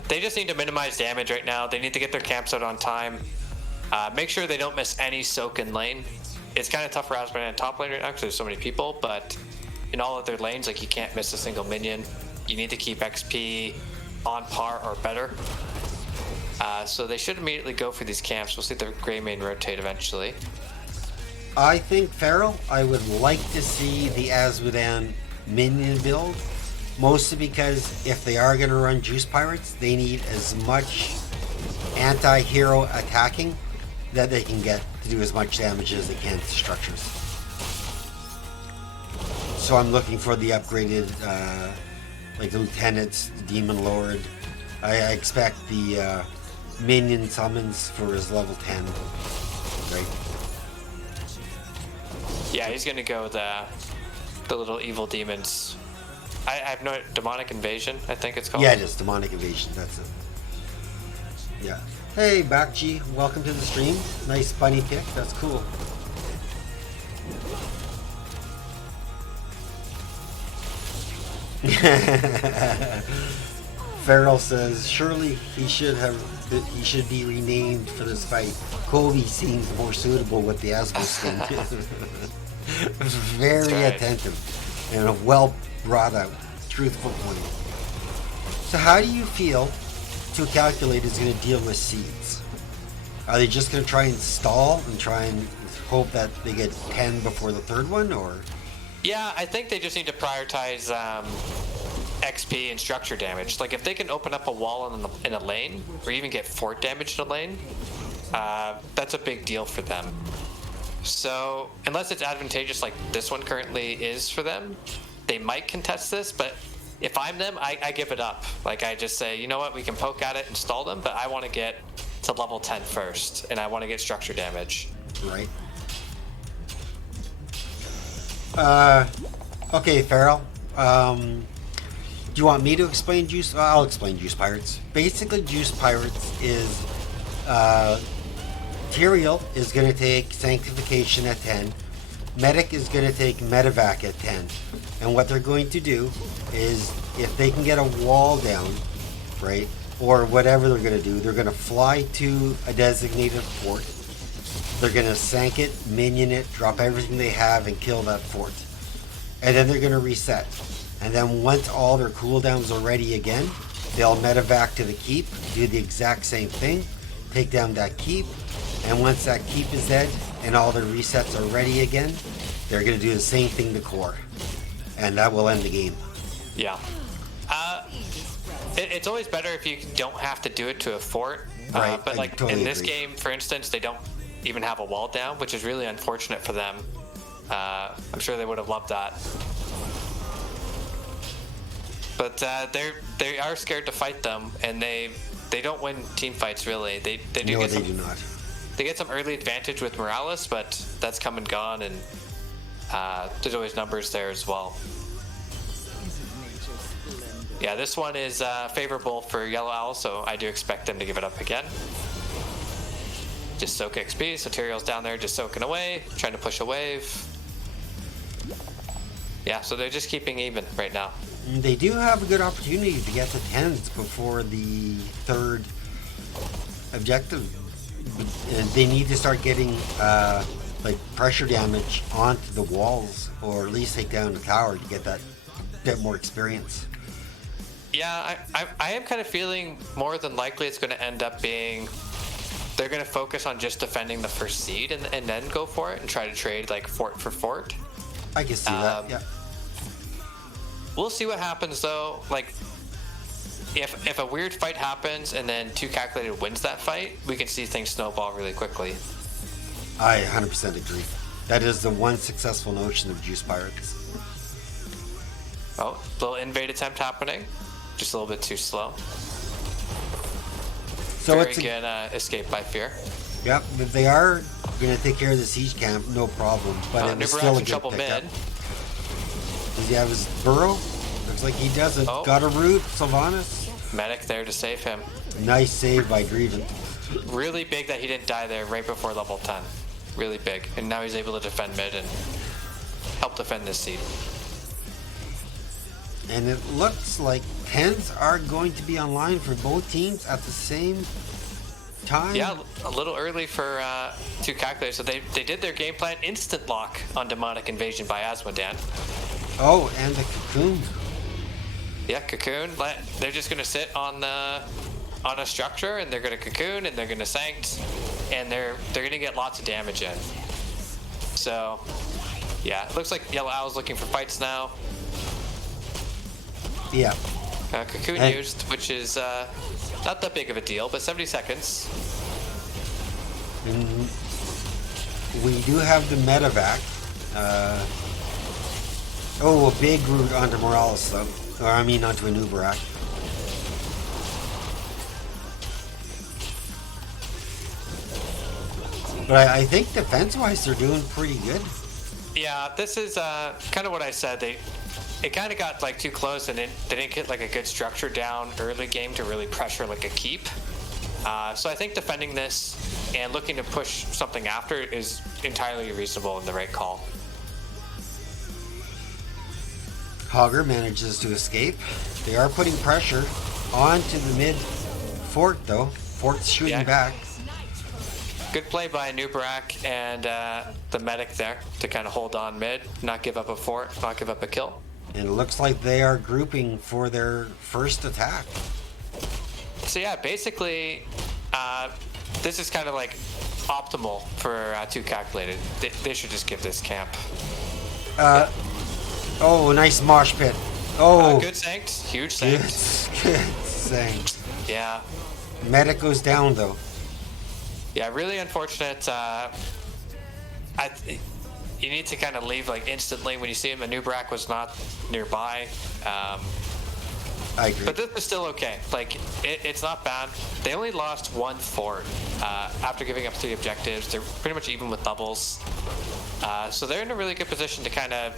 they just need to minimize damage right now. They need to get their camps out on time. Make sure they don't miss any soak in lane. It's kind of tough for Asmodan in top lane right now because there's so many people, but in all of their lanes, like, you can't miss a single minion. You need to keep XP on par or better. So they should immediately go for these camps. We'll see the Greymane rotate eventually. I think, Farrell, I would like to see the Asmodan minion build, mostly because if they are going to run Juice Pirates, they need as much anti-hero attacking that they can get to do as much damage as they can to structures. So I'm looking for the upgraded, like the Lieutenants, Demon Lord. I expect the minion summons for his level 10. Right? Yeah, he's gonna go the little evil demons. I have no demonic invasion. I think it's called. Yeah, it is demonic invasion. That's it. Yeah. Hey, Bakji, welcome to the stream. Nice bunny pick. That's cool. Farrell says, surely he should be renamed for this fight. Kobe seems more suitable with the Asmo skin. Very right. attentive and a well brought out, truthful point. So how do you feel 2Calculated is going to deal with seeds? Are they just going to try and stall and try and hope that they get 10 before the third one, or? Yeah, I think they just need to prioritize XP and structure damage. Like if they can open up a wall in a lane, or even get fort damage in a lane, that's a big deal for them. So unless it's advantageous like this one currently is for them, they might contest this, but if I'm them, I give it up. Like I just say, you know what, we can poke at it and stall them, but I want to get to level 10 first, and I want to get structure damage. Right. Okay, Farrell. Do you want me to explain Juice? I'll explain Juice Pirates. Basically, Juice Pirates is Tyrael is going to take Sanctification at 10. Medic is going to take Medevac at 10. And what they're going to do is, if they can get a wall down, right, or whatever they're going to do, they're going to fly to a designated fort. They're going to sank it, minion it, drop everything they have, and kill that fort. And then they're going to reset. And then once all their cooldowns are ready again, they'll medevac to the keep, do the exact same thing, take down that keep, and once that keep is dead and all their resets are ready again, they're going to do the same thing to core. And that will end the game. Yeah. It's always better if you don't have to do it to a fort. Right, but I like totally in this agree. game, for instance, they don't even have a wall down, which is really unfortunate for them. I'm sure they would have loved that. But they are scared to fight them, and they don't win team fights really. They do No, get they some, do not. They get some early advantage with Morales, but that's come and gone, and there's always numbers there as well. Yeah, this one is favorable for Yellow Owl, so I do expect them to give it up again. Just soak XP, so Tyrael's down there just soaking away, trying to push a wave. Yeah, so they're just keeping even right now. They do have a good opportunity to get to 10s before the third objective. And they need to start getting like pressure damage onto the walls, or at least take down the tower to get that bit more experience. Yeah, I am kind of feeling more than likely it's going to end up being they're going to focus on just defending the first seed and then go for it and try to trade like fort for fort. I can see that, yeah. We'll see what happens though. Like if a weird fight happens and then 2Calculated wins that fight, we can see things snowball really quickly. I 100% agree. That is the one successful notion of Juice Pirates. Oh, little invade attempt happening. Just a little bit too slow. So Very it's good escape by fear. Yep, but they are going to take care of the siege camp, no problem. But it was still a in good trouble pickup. mid. Does he have his burrow? Looks like he doesn't. Oh. Got a root, Sylvanas. Medic there to save him. Nice save by Dreven. Really big that he didn't die there right before level 10. Really big. And now he's able to defend mid and help defend this seed. And it looks like 10s are going to be online for both teams at the same time. Yeah, a little early for 2Calculated. So they did their game plan instant lock on Demonic Invasion by Asmodan. Oh, and the cocoon. Yeah, cocoon. They're just gonna sit on a structure, and they're gonna cocoon, and they're gonna sanct, and they're gonna get lots of damage in. So, yeah, it looks like Yellow Owl's looking for fights now. Yeah. Cocoon used, which is not that big of a deal, but 70 seconds. And we do have the medevac. A big root onto Morales, though. Or, I mean, onto an Uberak. But I think defense-wise, they're doing pretty good. Yeah, this is kind of what I said. It kind of got like too close, and they didn't get like a good structure down early game to really pressure like a keep. So I think defending this and looking to push something after is entirely reasonable and the right call. Hogger manages to escape. They are putting pressure onto the mid fort, though. Fort's shooting back. Good play by Nubarak and the medic there to kind of hold on mid, not give up a fort, not give up a kill. And it looks like they are grouping for their first attack. So yeah, basically, this is kind of like optimal for 2Calculated. They should just give this camp. Oh, nice mosh pit. Oh, good sanks, huge sanks. good sanks. Yeah. Medic goes down though. Yeah, really unfortunate. You need to kind of leave like instantly when you see him. Nubarak was not nearby. I agree. But this is still okay. Like, it's not bad. They only lost one fort after giving up 3 objectives. They're pretty much even with doubles. So they're in a really good position to kind of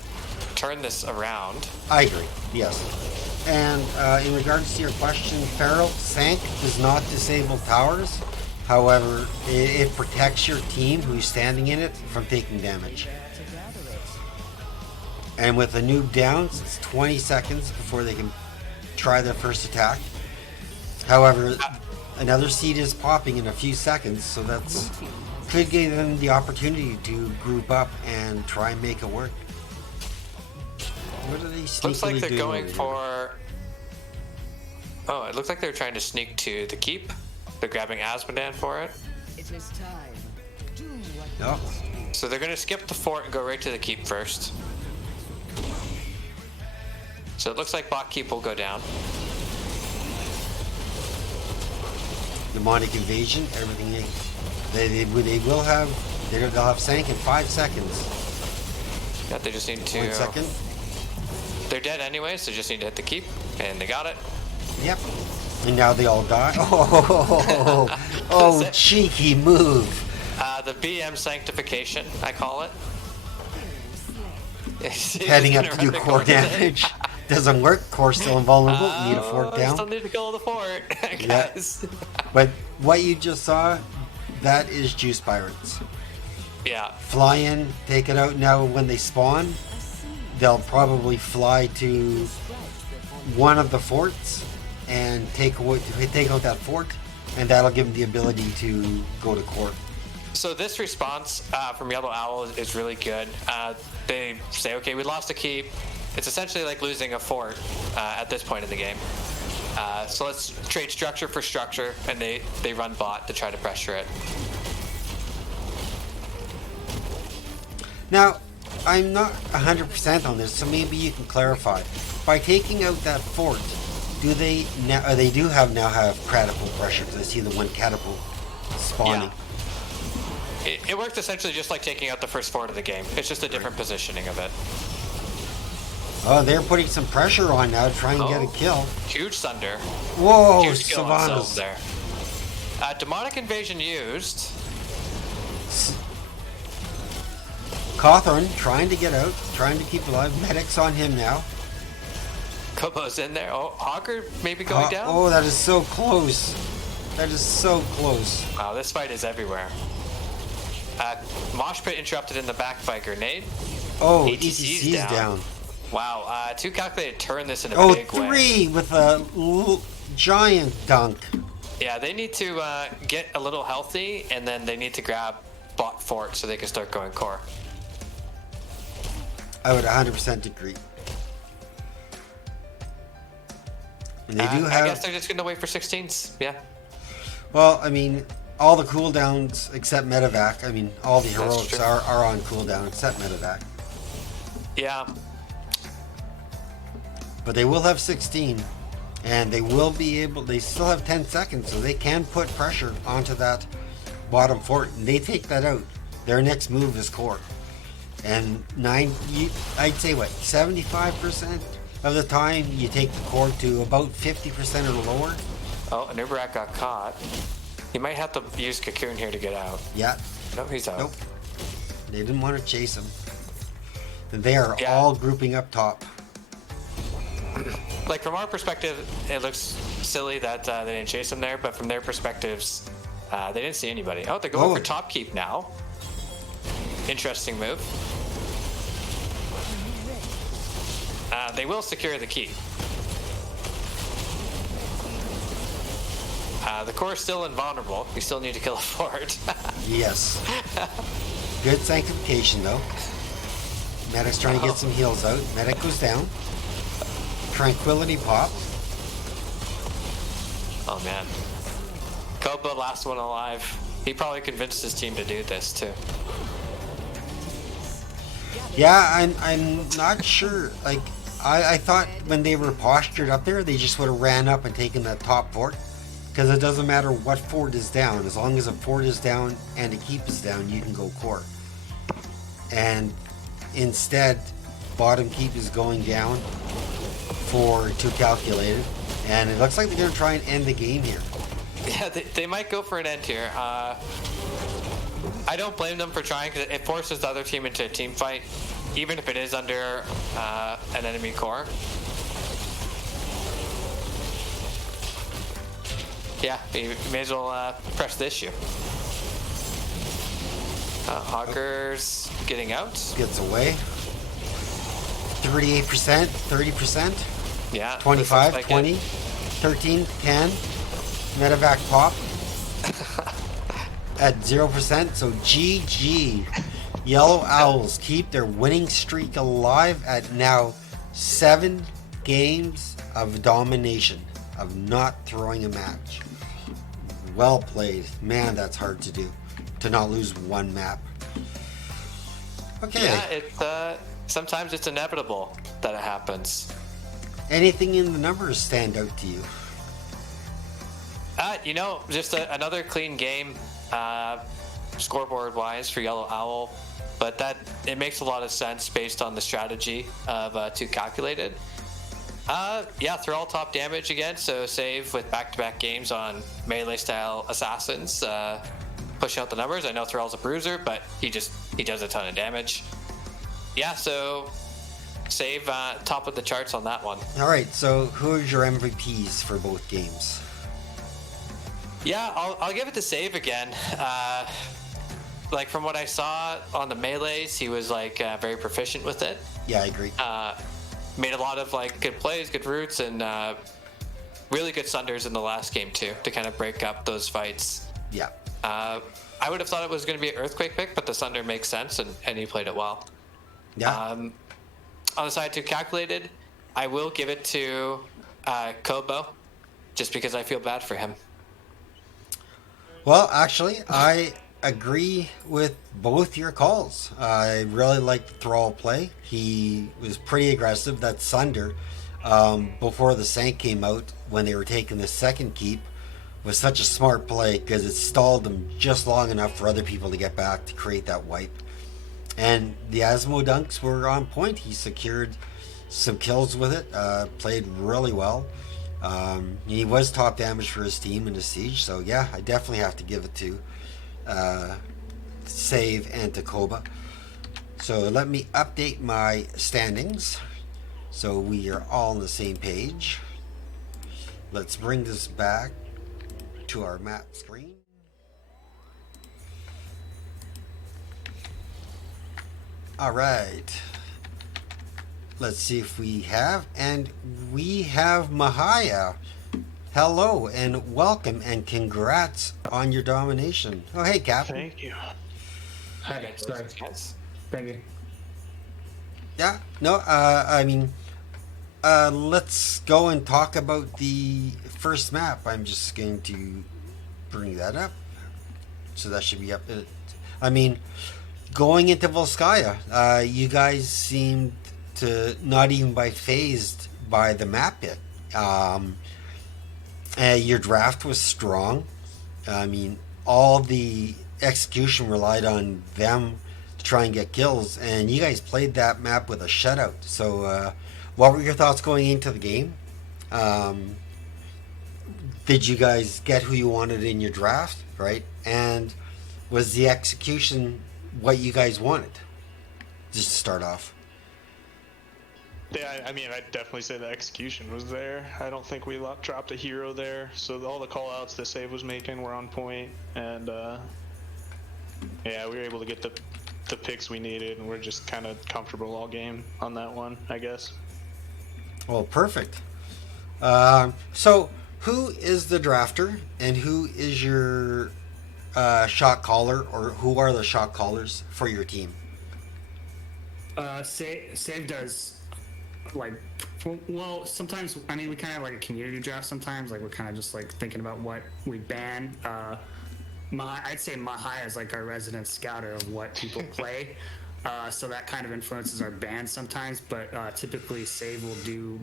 turn this around. I agree, yes. And in regards to your question, Farrell, Sank does not disable towers. However, it protects your team who's standing in it from taking damage. And with the noob down, it's 20 seconds before they can try their first attack. However, another seed is popping in a few seconds, so that's could give them the opportunity to group up and try and make it work. What are they sneakily Looks like they're doing going over here? for... Oh, it looks like they're trying to sneak to the keep. They're grabbing Asmodan for it. It is time. Do what No. So they're going to skip the fort and go right to the keep first. So it looks like bot keep will go down. Demonic invasion, everything they will have. They'll have sank in 5 seconds. Yeah, they just need to... 1 second. They're dead anyway, so just need to hit the keep, and they got it. Yep. And now they all die. Oh, cheeky move. The BM sanctification, I call it. Heading up to do core damage. Doesn't work. Core still invulnerable. Need a fort Still down. need to kill the fort, Yeah. guys. But what you just saw, that is Juice Pirates. Yeah. Fly in, take it out. Now when they spawn, they'll probably fly to one of the forts and take out that fort, and that'll give them the ability to go to core. So this response from Yellow Owl is really good. They say, okay, we lost a keep. It's essentially like losing a fort at this point in the game. So let's trade structure for structure, and they run bot to try to pressure it. Now, I'm not 100% on this, so maybe you can clarify. By taking out that fort, do they now? They do have catapult pressure, because I see the one catapult spawning. Yeah. It worked essentially just like taking out the first fort of the game. It's just a different positioning of it. Oh, they're putting some pressure on now to try and get a kill. Huge thunder. Whoa, Huge kill on themselves Sylvanas. there. Demonic invasion used. Cawthorn trying to get out, trying to keep alive. Medic's on him now. Kobo's in there. Oh, Hawker maybe going down. Oh, that is so close. That is so close. Wow, this fight is everywhere. Mosh pit interrupted in the back by grenade. Oh, ATC's ETC's down. Wow, 2Calculated turned this in a Oh, big way. 3 with a giant dunk. Yeah, they need to get a little healthy, and then they need to grab bot fort so they can start going core. I would 100% agree. And they do I have. guess they're just gonna wait for 16s. Yeah. Well, I mean, all the cooldowns except medevac. I mean, all the heroics true. are on cooldown except medevac. Yeah. But they will have 16, and they will be able. They still have 10 seconds, so they can put pressure onto that bottom fort, and they take that out. Their next move is core, and I'd say what 75% of the time you take the core to about 50% or lower. Oh, Nubarak got caught. You might have to use Cocoon here to get out. Yeah, No, he's out. Nope. They didn't want to chase him. And they are Yeah. all grouping up top. Like from our perspective, it looks silly that they didn't chase him there, but from their perspectives, they didn't see anybody. Oh, they're going Oh. for top keep now. Interesting move. They will secure the keep. The core is still invulnerable. You still need to kill a fort. Yes. Good sanctification, though. Medic's trying to get some heals out. Medic goes down. Tranquility pop. Oh man. Koba, last one alive. He probably convinced his team to do this too. Yeah, I'm not sure. Like, I thought when they were postured up there, they just would have ran up and taken that top fort. Because it doesn't matter what fort is down. As long as a fort is down and a keep is down, you can go core. And instead, bottom keep is going down for 2Calculated. And it looks like they're going to try and end the game here. Yeah, they might go for an end here. I don't blame them for trying because it forces the other team into a team fight, even if it is under an enemy core. Yeah, you may as well press the issue. Hawker's getting out. Gets away. 38%, 30%, Yeah. 25, like 20, it. 13, 10. Medevac pop at 0%. So GG. Yellow Owls keep their winning streak alive at now 7 games of domination, of not throwing a match. Well played. Man, that's hard to do. To not lose one map. Okay. Yeah, sometimes it's inevitable that it happens. Anything in the numbers stand out to you? Just another clean game, scoreboard-wise for Yellow Owl, but it makes a lot of sense based on the strategy of 2Calculated. Thrall top damage again, so save with back-to-back games on melee-style assassins, pushing out the numbers. I know Thrall's a bruiser, but he does a ton of damage. Yeah, so save top of the charts on that one. All right, so who are your MVPs for both games? Yeah, I'll give it to Save again. Like from what I saw on the melees, he was very proficient with it. Yeah, I agree. Made a lot of good plays, good routes, and really good sunders in the last game too to kind of break up those fights. Yeah. I would have thought it was going to be an Earthquake pick, but the Sunder makes sense, and he played it well. Yeah. On the side to Calculated, I will give it to Kobo, just because I feel bad for him. Well, actually, I agree with both your calls. I really liked the Thrall play. He was pretty aggressive. That Sunder, before the Sank came out, when they were taking the second keep, was such a smart play because it stalled them just long enough for other people to get back to create that wipe. And the Asmo dunks were on point. He secured some kills with it, played really well. He was top damage for his team in the siege, so yeah, I definitely have to give it to Save and to Koba. So let me update my standings so we are all on the same page. Let's bring this back to our map screen. All right. Let's see if we have, and we have Mahaya. Hello and welcome and congrats on your domination. Oh, hey, Captain. Thank you. Okay, sorry. Thank you. Yeah, no, let's go and talk about the first map. I'm just going to bring that up. So that should be up. Going into Volskaya, you guys seemed to not even be phased by the map pick. Your draft was strong. All the execution relied on them to try and get kills, and you guys played that map with a shutout. So, what were your thoughts going into the game? Did you guys get who you wanted in your draft, right? And Was the execution what you guys wanted? Just to start off. Yeah, I mean, I'd definitely say the execution was there. I don't think we dropped a hero there. So all the call-outs that Save was making were on point, and yeah, we were able to get the picks we needed, and we're just kind of comfortable all game on that one, I guess. Well, perfect. So, who is the drafter, and who is your shot caller, or who are the shot callers for your team? Save does, like, well, sometimes, I mean, we kind of have like a community draft sometimes, like we're kind of just like thinking about what we ban. I'd say Mahaya is like our resident scouter of what people play. So that kind of influences our band sometimes, but typically Save will do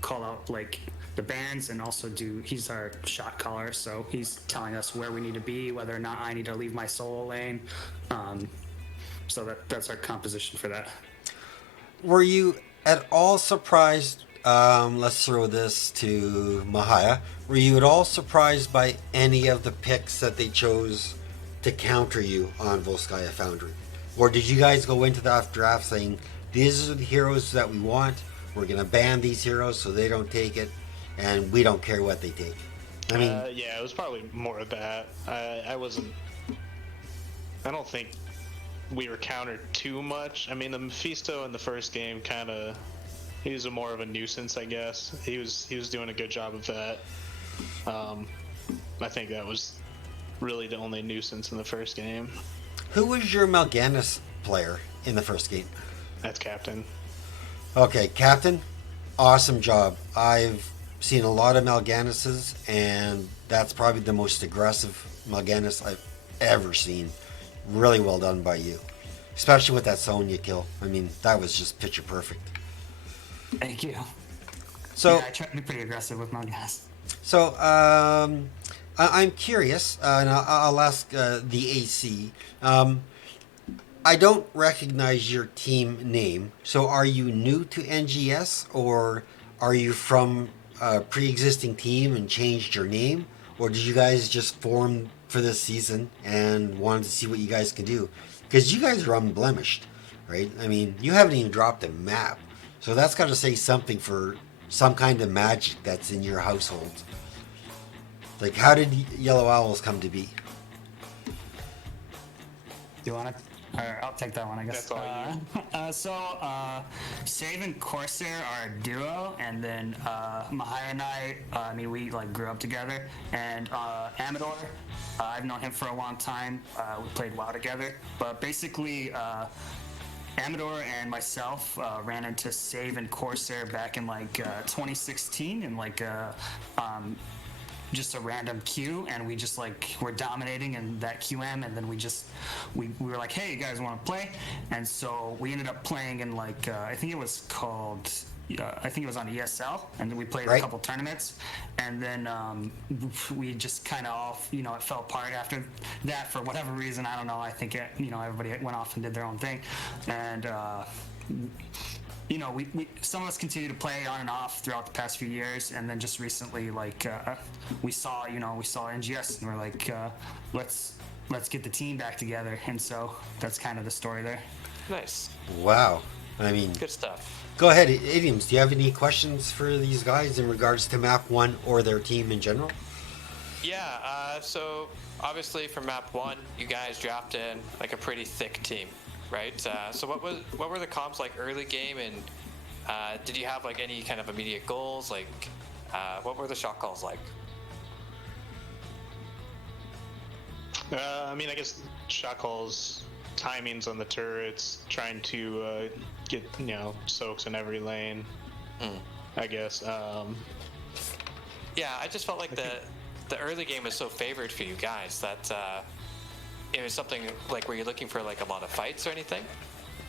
call out like the bands, and also he's our shot caller, so he's telling us where we need to be, whether or not I need to leave my solo lane. So that's our composition for that. Were you at all surprised? Let's throw this to Mahaya. Were you at all surprised by any of the picks that they chose to counter you on Volskaya Foundry? Or did you guys go into that draft saying, these are the heroes that we want, we're going to ban these heroes so they don't take it, and we don't care what they take? I mean, yeah, it was probably more of that. I don't think we were countered too much. I mean, the Mephisto in the first game he was more of a nuisance, I guess. He was doing a good job of that. I think that was really the only nuisance in the first game. who was your Mal'Ganis player in the first game? That's Captain. Okay, Captain, awesome job. I've seen a lot of Mal'Ganises, and that's probably the most aggressive Mal'Ganis I've ever seen. Really well done by you, especially with that Sonya kill. I mean, that was just picture perfect. Thank you. So, Yeah, I try to be pretty aggressive with my guys. so I'm curious, and I'll ask the AC. I don't recognize your team name. So, are you new to NGS, or are you from a pre-existing team and changed your name, or did you guys just form for this season and wanted to see what you guys can do? Because you guys are unblemished, right? I mean, you haven't even dropped a map, so that's got to say something for some kind of magic that's in your household. Like, how did Yellow Owls come to be? Do you want to? I'll take that one, I guess. That's all you. Save and Corsair are a duo, and then Mahaya and I mean, we like grew up together. And Amador, I've known him for a long time. We played WoW together. But basically, Amador and myself ran into Save and Corsair back in like 2016 in like just a random queue, and we just like were dominating in that QM, and then we were like, hey, you guys want to play? And so we ended up playing in like I think it was called I think it was on ESL, and then we played a couple tournaments, and then we just kind of all, it fell apart after that for whatever reason. I don't know. I think everybody went off and did their own thing, and we some of us continue to play on and off throughout the past few years, and then just recently, like we saw NGS, and we're like, let's get the team back together, and so that's kind of the story there. Nice. Wow. I mean, Good stuff. go ahead, Idioms. Do you have any questions for these guys in regards to Map 1 or their team in general? Yeah, so obviously for map 1, you guys drafted like a pretty thick team, right? So what were the comps like early game, and did you have like any kind of immediate goals? Like, what were the shot calls like? I mean, I guess shot calls, timings on the turrets, trying to get soaks in every lane. I guess. Yeah, I just felt like the early game was so favored for you guys that it was something like, were you looking for like a lot of fights or anything?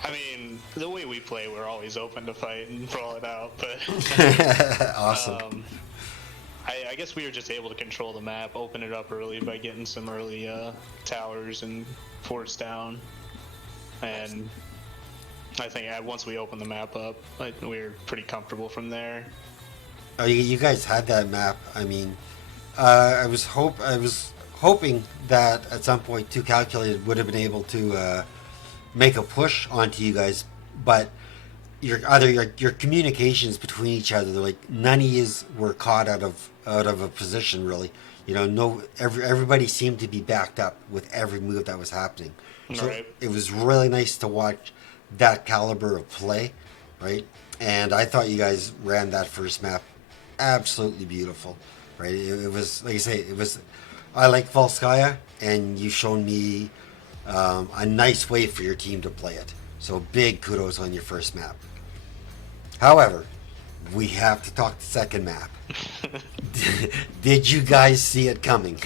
I mean, the way we play, we're always open to fight and brawl it out, but Awesome. I guess we were just able to control the map, open it up early by getting some early towers and forts down, and I think once we opened the map up, we were pretty comfortable from there. Oh, you guys had that map. I mean, I was hoping that at some point 2Calculated would have been able to make a push onto you guys, but your communications between each other, like none of yous were caught out of a position really. No, everybody seemed to be backed up with every move that was happening. So Right. it was really nice to watch that caliber of play, right? And I thought you guys ran that first map absolutely beautiful, right? It was, like I say, I like Volskaya, and you've shown me a nice way for your team to play it. So big kudos on your first map. However, we have to talk the second map. Did you guys see it coming?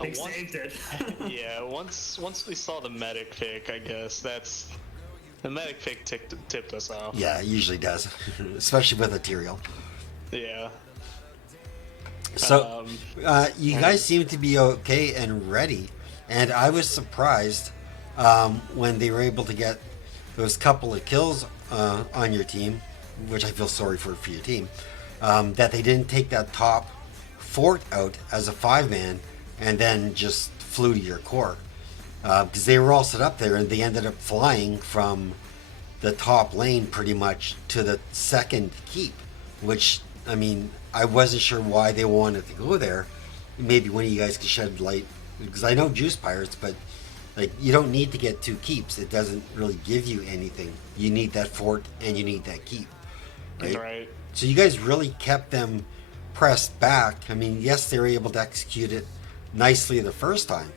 I think saved it. Yeah, once we saw the medic pick, I guess the medic pick tipped us off. Yeah, it usually does, especially with Ethereal. Yeah. So, you guys seem to be okay and ready, and I was surprised when they were able to get those couple of kills on your team, which I feel sorry for your team, that they didn't take that top fort out as a 5-man and then just flew to your core, because they were all set up there and they ended up flying from the top lane pretty much to the second keep, which, I mean, I wasn't sure why they wanted to go there. Maybe one of you guys could shed light, because I know Juice Pirates, but like, you don't need to get 2 keeps. It doesn't really give you anything. You need that fort and you need that keep, Right. So you guys really kept them pressed back. I mean, yes, they were able to execute it nicely the first time,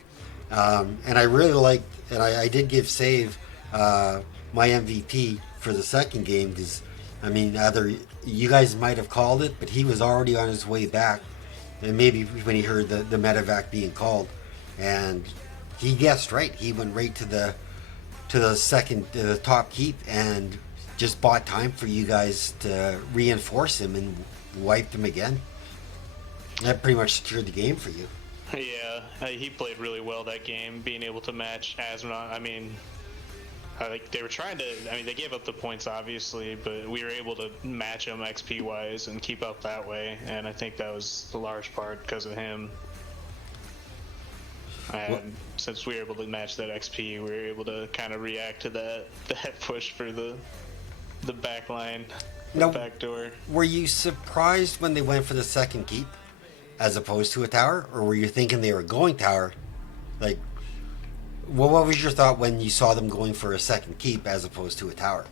and I really liked, and I did give Save my MVP for the second game, because I mean, either you guys might have called it, but he was already on his way back, and maybe when he heard the medevac being called, and he guessed right. He went right to the top keep and just bought time for you guys to reinforce him and wiped him again. That pretty much secured the game for you. Yeah, he played really well that game, being able to match Asmonot. I mean, like they were trying to. I mean, they gave up the points obviously, but we were able to match them XP wise and keep up that way. And I think that was the large part because of him. And since we were able to match that XP, we were able to kind of react to that push for the back line, the back door. Were you surprised when they went for the second keep as opposed to a tower, or were you thinking they were going tower? Like, what was your thought when you saw them going for a second keep as opposed to a tower?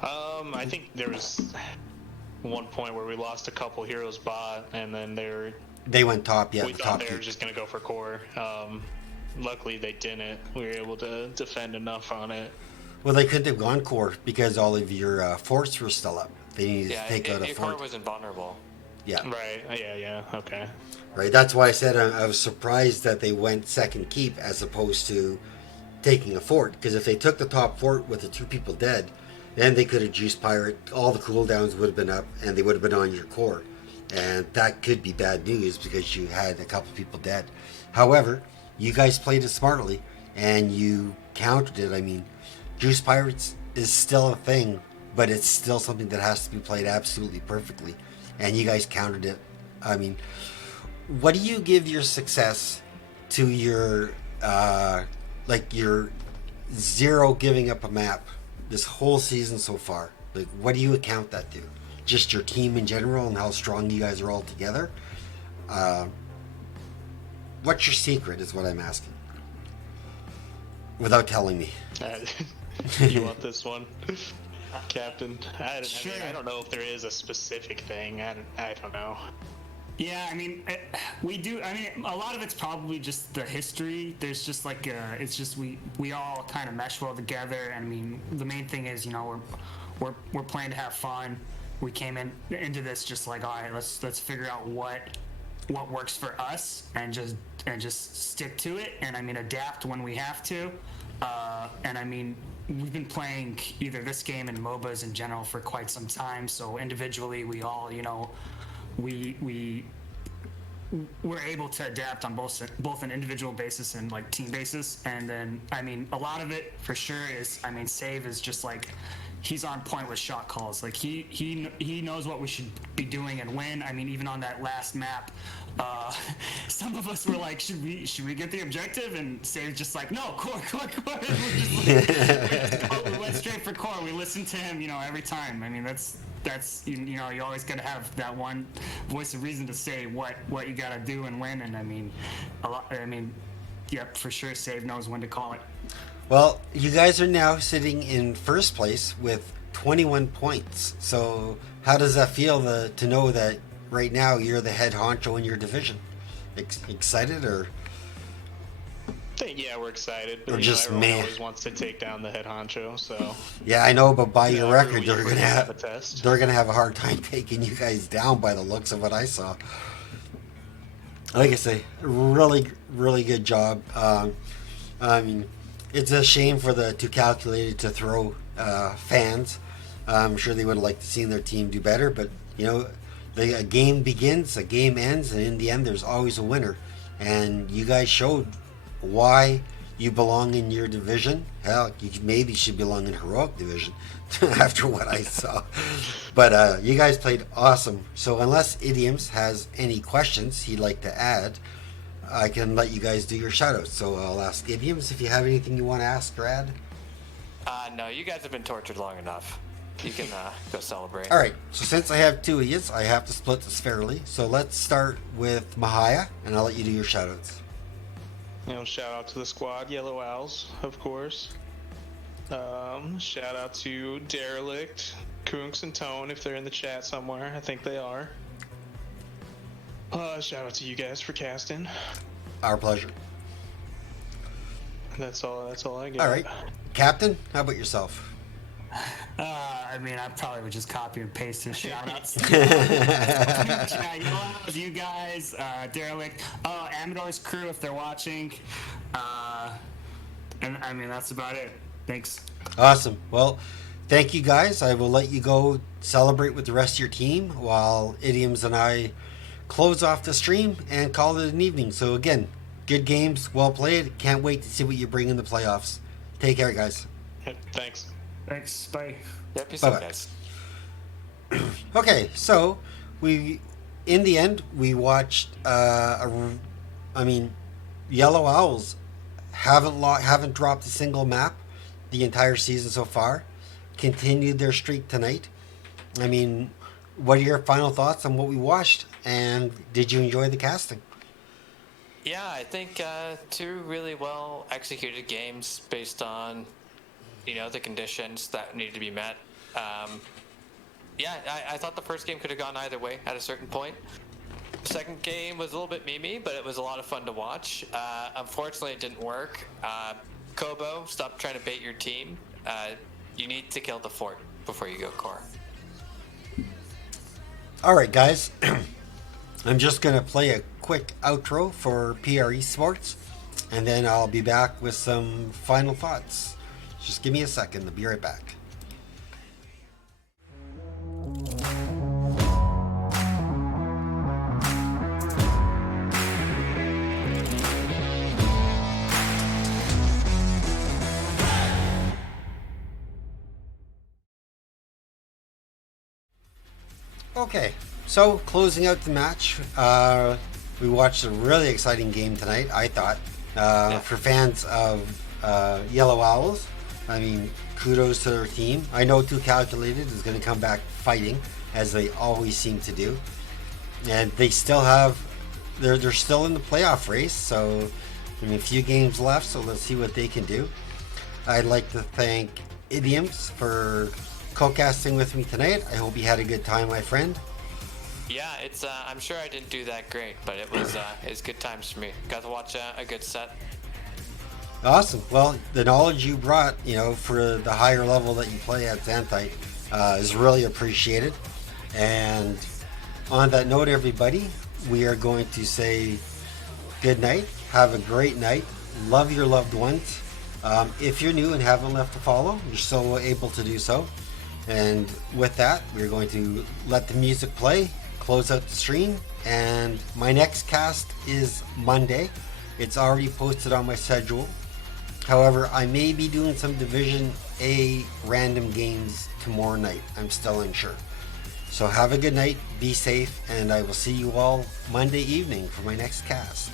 I think there was one point where we lost a couple heroes bot, and then They went top, yeah. we The thought top they were keep. just gonna go for core. Luckily they didn't. We were able to defend enough on it. Well, they couldn't have gone core because all of your forts were still up. They needed Yeah, to take out a your fort. core was invulnerable. Yeah, Right. Yeah. Okay. right. That's why I said I was surprised that they went second keep as opposed to taking a fort. Because if they took the top fort with the 2 people dead, then they could have juiced pirate. All the cooldowns would have been up, and they would have been on your core, and that could be bad news because you had a couple people dead. However, you guys played it smartly, and you countered it. I mean, Juice Pirates is still a thing, but it's still something that has to be played absolutely perfectly, and you guys countered it. I mean, what do you give your success to your your 0 giving up a map this whole season so far? Like, what do you account that to? Just your team in general and how strong you guys are all together? What's your secret is what I'm asking, without telling me. You want this one, Captain? Sure. I don't know if there is a specific thing. I don't know. Yeah, I mean, we do. I mean, a lot of it's probably just the history. There's just like, it's just we all kind of mesh well together. And I mean, the main thing is, we're playing to have fun. We came into this just like, all right, let's figure out what works for us and just stick to it. And I mean, adapt when we have to. And I mean, we've been playing either this game and MOBAs in general for quite some time. So individually, we all, we're able to adapt on both an individual basis and like team basis. And then, I mean, a lot of it for sure is, I mean, Save is just like, he's on point with shot calls. Like he knows what we should be doing and when. I mean, even on that last map, some of us were like, should we get the objective? And Save's just like, no, core. We went straight for core. We listened to him, every time. I mean, that's you always gotta have that one voice of reason to say what you gotta do and when. And I mean, yep, for sure, Save knows when to call it. Well, you guys are now sitting in first place with 21 points. So how does that feel to know that right now you're the head honcho in your division? Excited or? Yeah, we're excited. But, Or just everyone meh? always wants to take down the head honcho, so Yeah, I know, but by your every record, week they're we're gonna have a test. a hard time taking you guys down by the looks of what I saw. Like I say, really, really good job. I mean, it's a shame for the 2Calculated2Throw fans. I'm sure they would have liked to see their team do better, but a game begins, a game ends, and in the end, there's always a winner. And you guys showed why you belong in your division. Hell, you maybe should belong in heroic division after what I saw. But you guys played awesome. So unless Idioms has any questions he'd like to add, I can let you guys do your shoutouts. So I'll ask Idioms if you have anything you want to ask or add. No, you guys have been tortured long enough. You can go celebrate. All right. So since I have two of you, I have to split this fairly. So let's start with Mahaya, and I'll let you do your shoutouts. Shout out to the squad, Yellow Owls, of course. Shout out to Derelict, Kunks, and Tone if they're in the chat somewhere. I think they are. Shout out to you guys for casting. Our pleasure. That's all I got. All right. Captain, how about yourself? I mean, I probably would just copy and paste his shout outs. You guys, Derelict, Amador's crew if they're watching. And I mean, that's about it. Thanks. Awesome. Well, thank you guys. I will let you go celebrate with the rest of your team while Idioms and I close off the stream and call it an evening. So again, good games, well played. Can't wait to see what you bring in the playoffs. Take care, guys. Thanks. Thanks. Bye. Yeah, peace Bye-bye. out, guys. Okay, so in the end, we watched. Yellow Owls haven't dropped a single map the entire season so far. Continued their streak tonight. I mean, what are your final thoughts on what we watched? And did you enjoy the casting? Yeah, I think two really well executed games based on the conditions that needed to be met. I thought the first game could have gone either way at a certain point. Second game was a little bit memey, but it was a lot of fun to watch. Unfortunately, it didn't work. Kobo, stop trying to bait your team. You need to kill the fort before you go core. All right, guys. I'm just going to play a quick outro for PRE Sports, and then I'll be back with some final thoughts. Just give me a second. I'll be right back. Okay, so closing out the match, we watched a really exciting game tonight, I thought. For fans of Yellow Owls, I mean, kudos to their team. I know 2Calculated is going to come back fighting, as they always seem to do. And they still have, they're still in the playoff race, so I mean, a few games left, so let's see what they can do. I'd like to thank Idioms for co-casting with me tonight. I hope you had a good time, my friend. Yeah, it's. I'm sure I didn't do that great, but it was good times for me. Got to watch a good set. Awesome. Well, the knowledge you brought, for the higher level that you play at Xanthite is really appreciated. And on that note, everybody, we are going to say good night. Have a great night. Love your loved ones. If you're new and haven't left a follow, you're still able to do so. And with that, we're going to let the music play, close out the stream, and my next cast is Monday. It's already posted on my schedule. However, I may be doing some Division A random games tomorrow night. I'm still unsure. So have a good night, be safe, and I will see you all Monday evening for my next cast.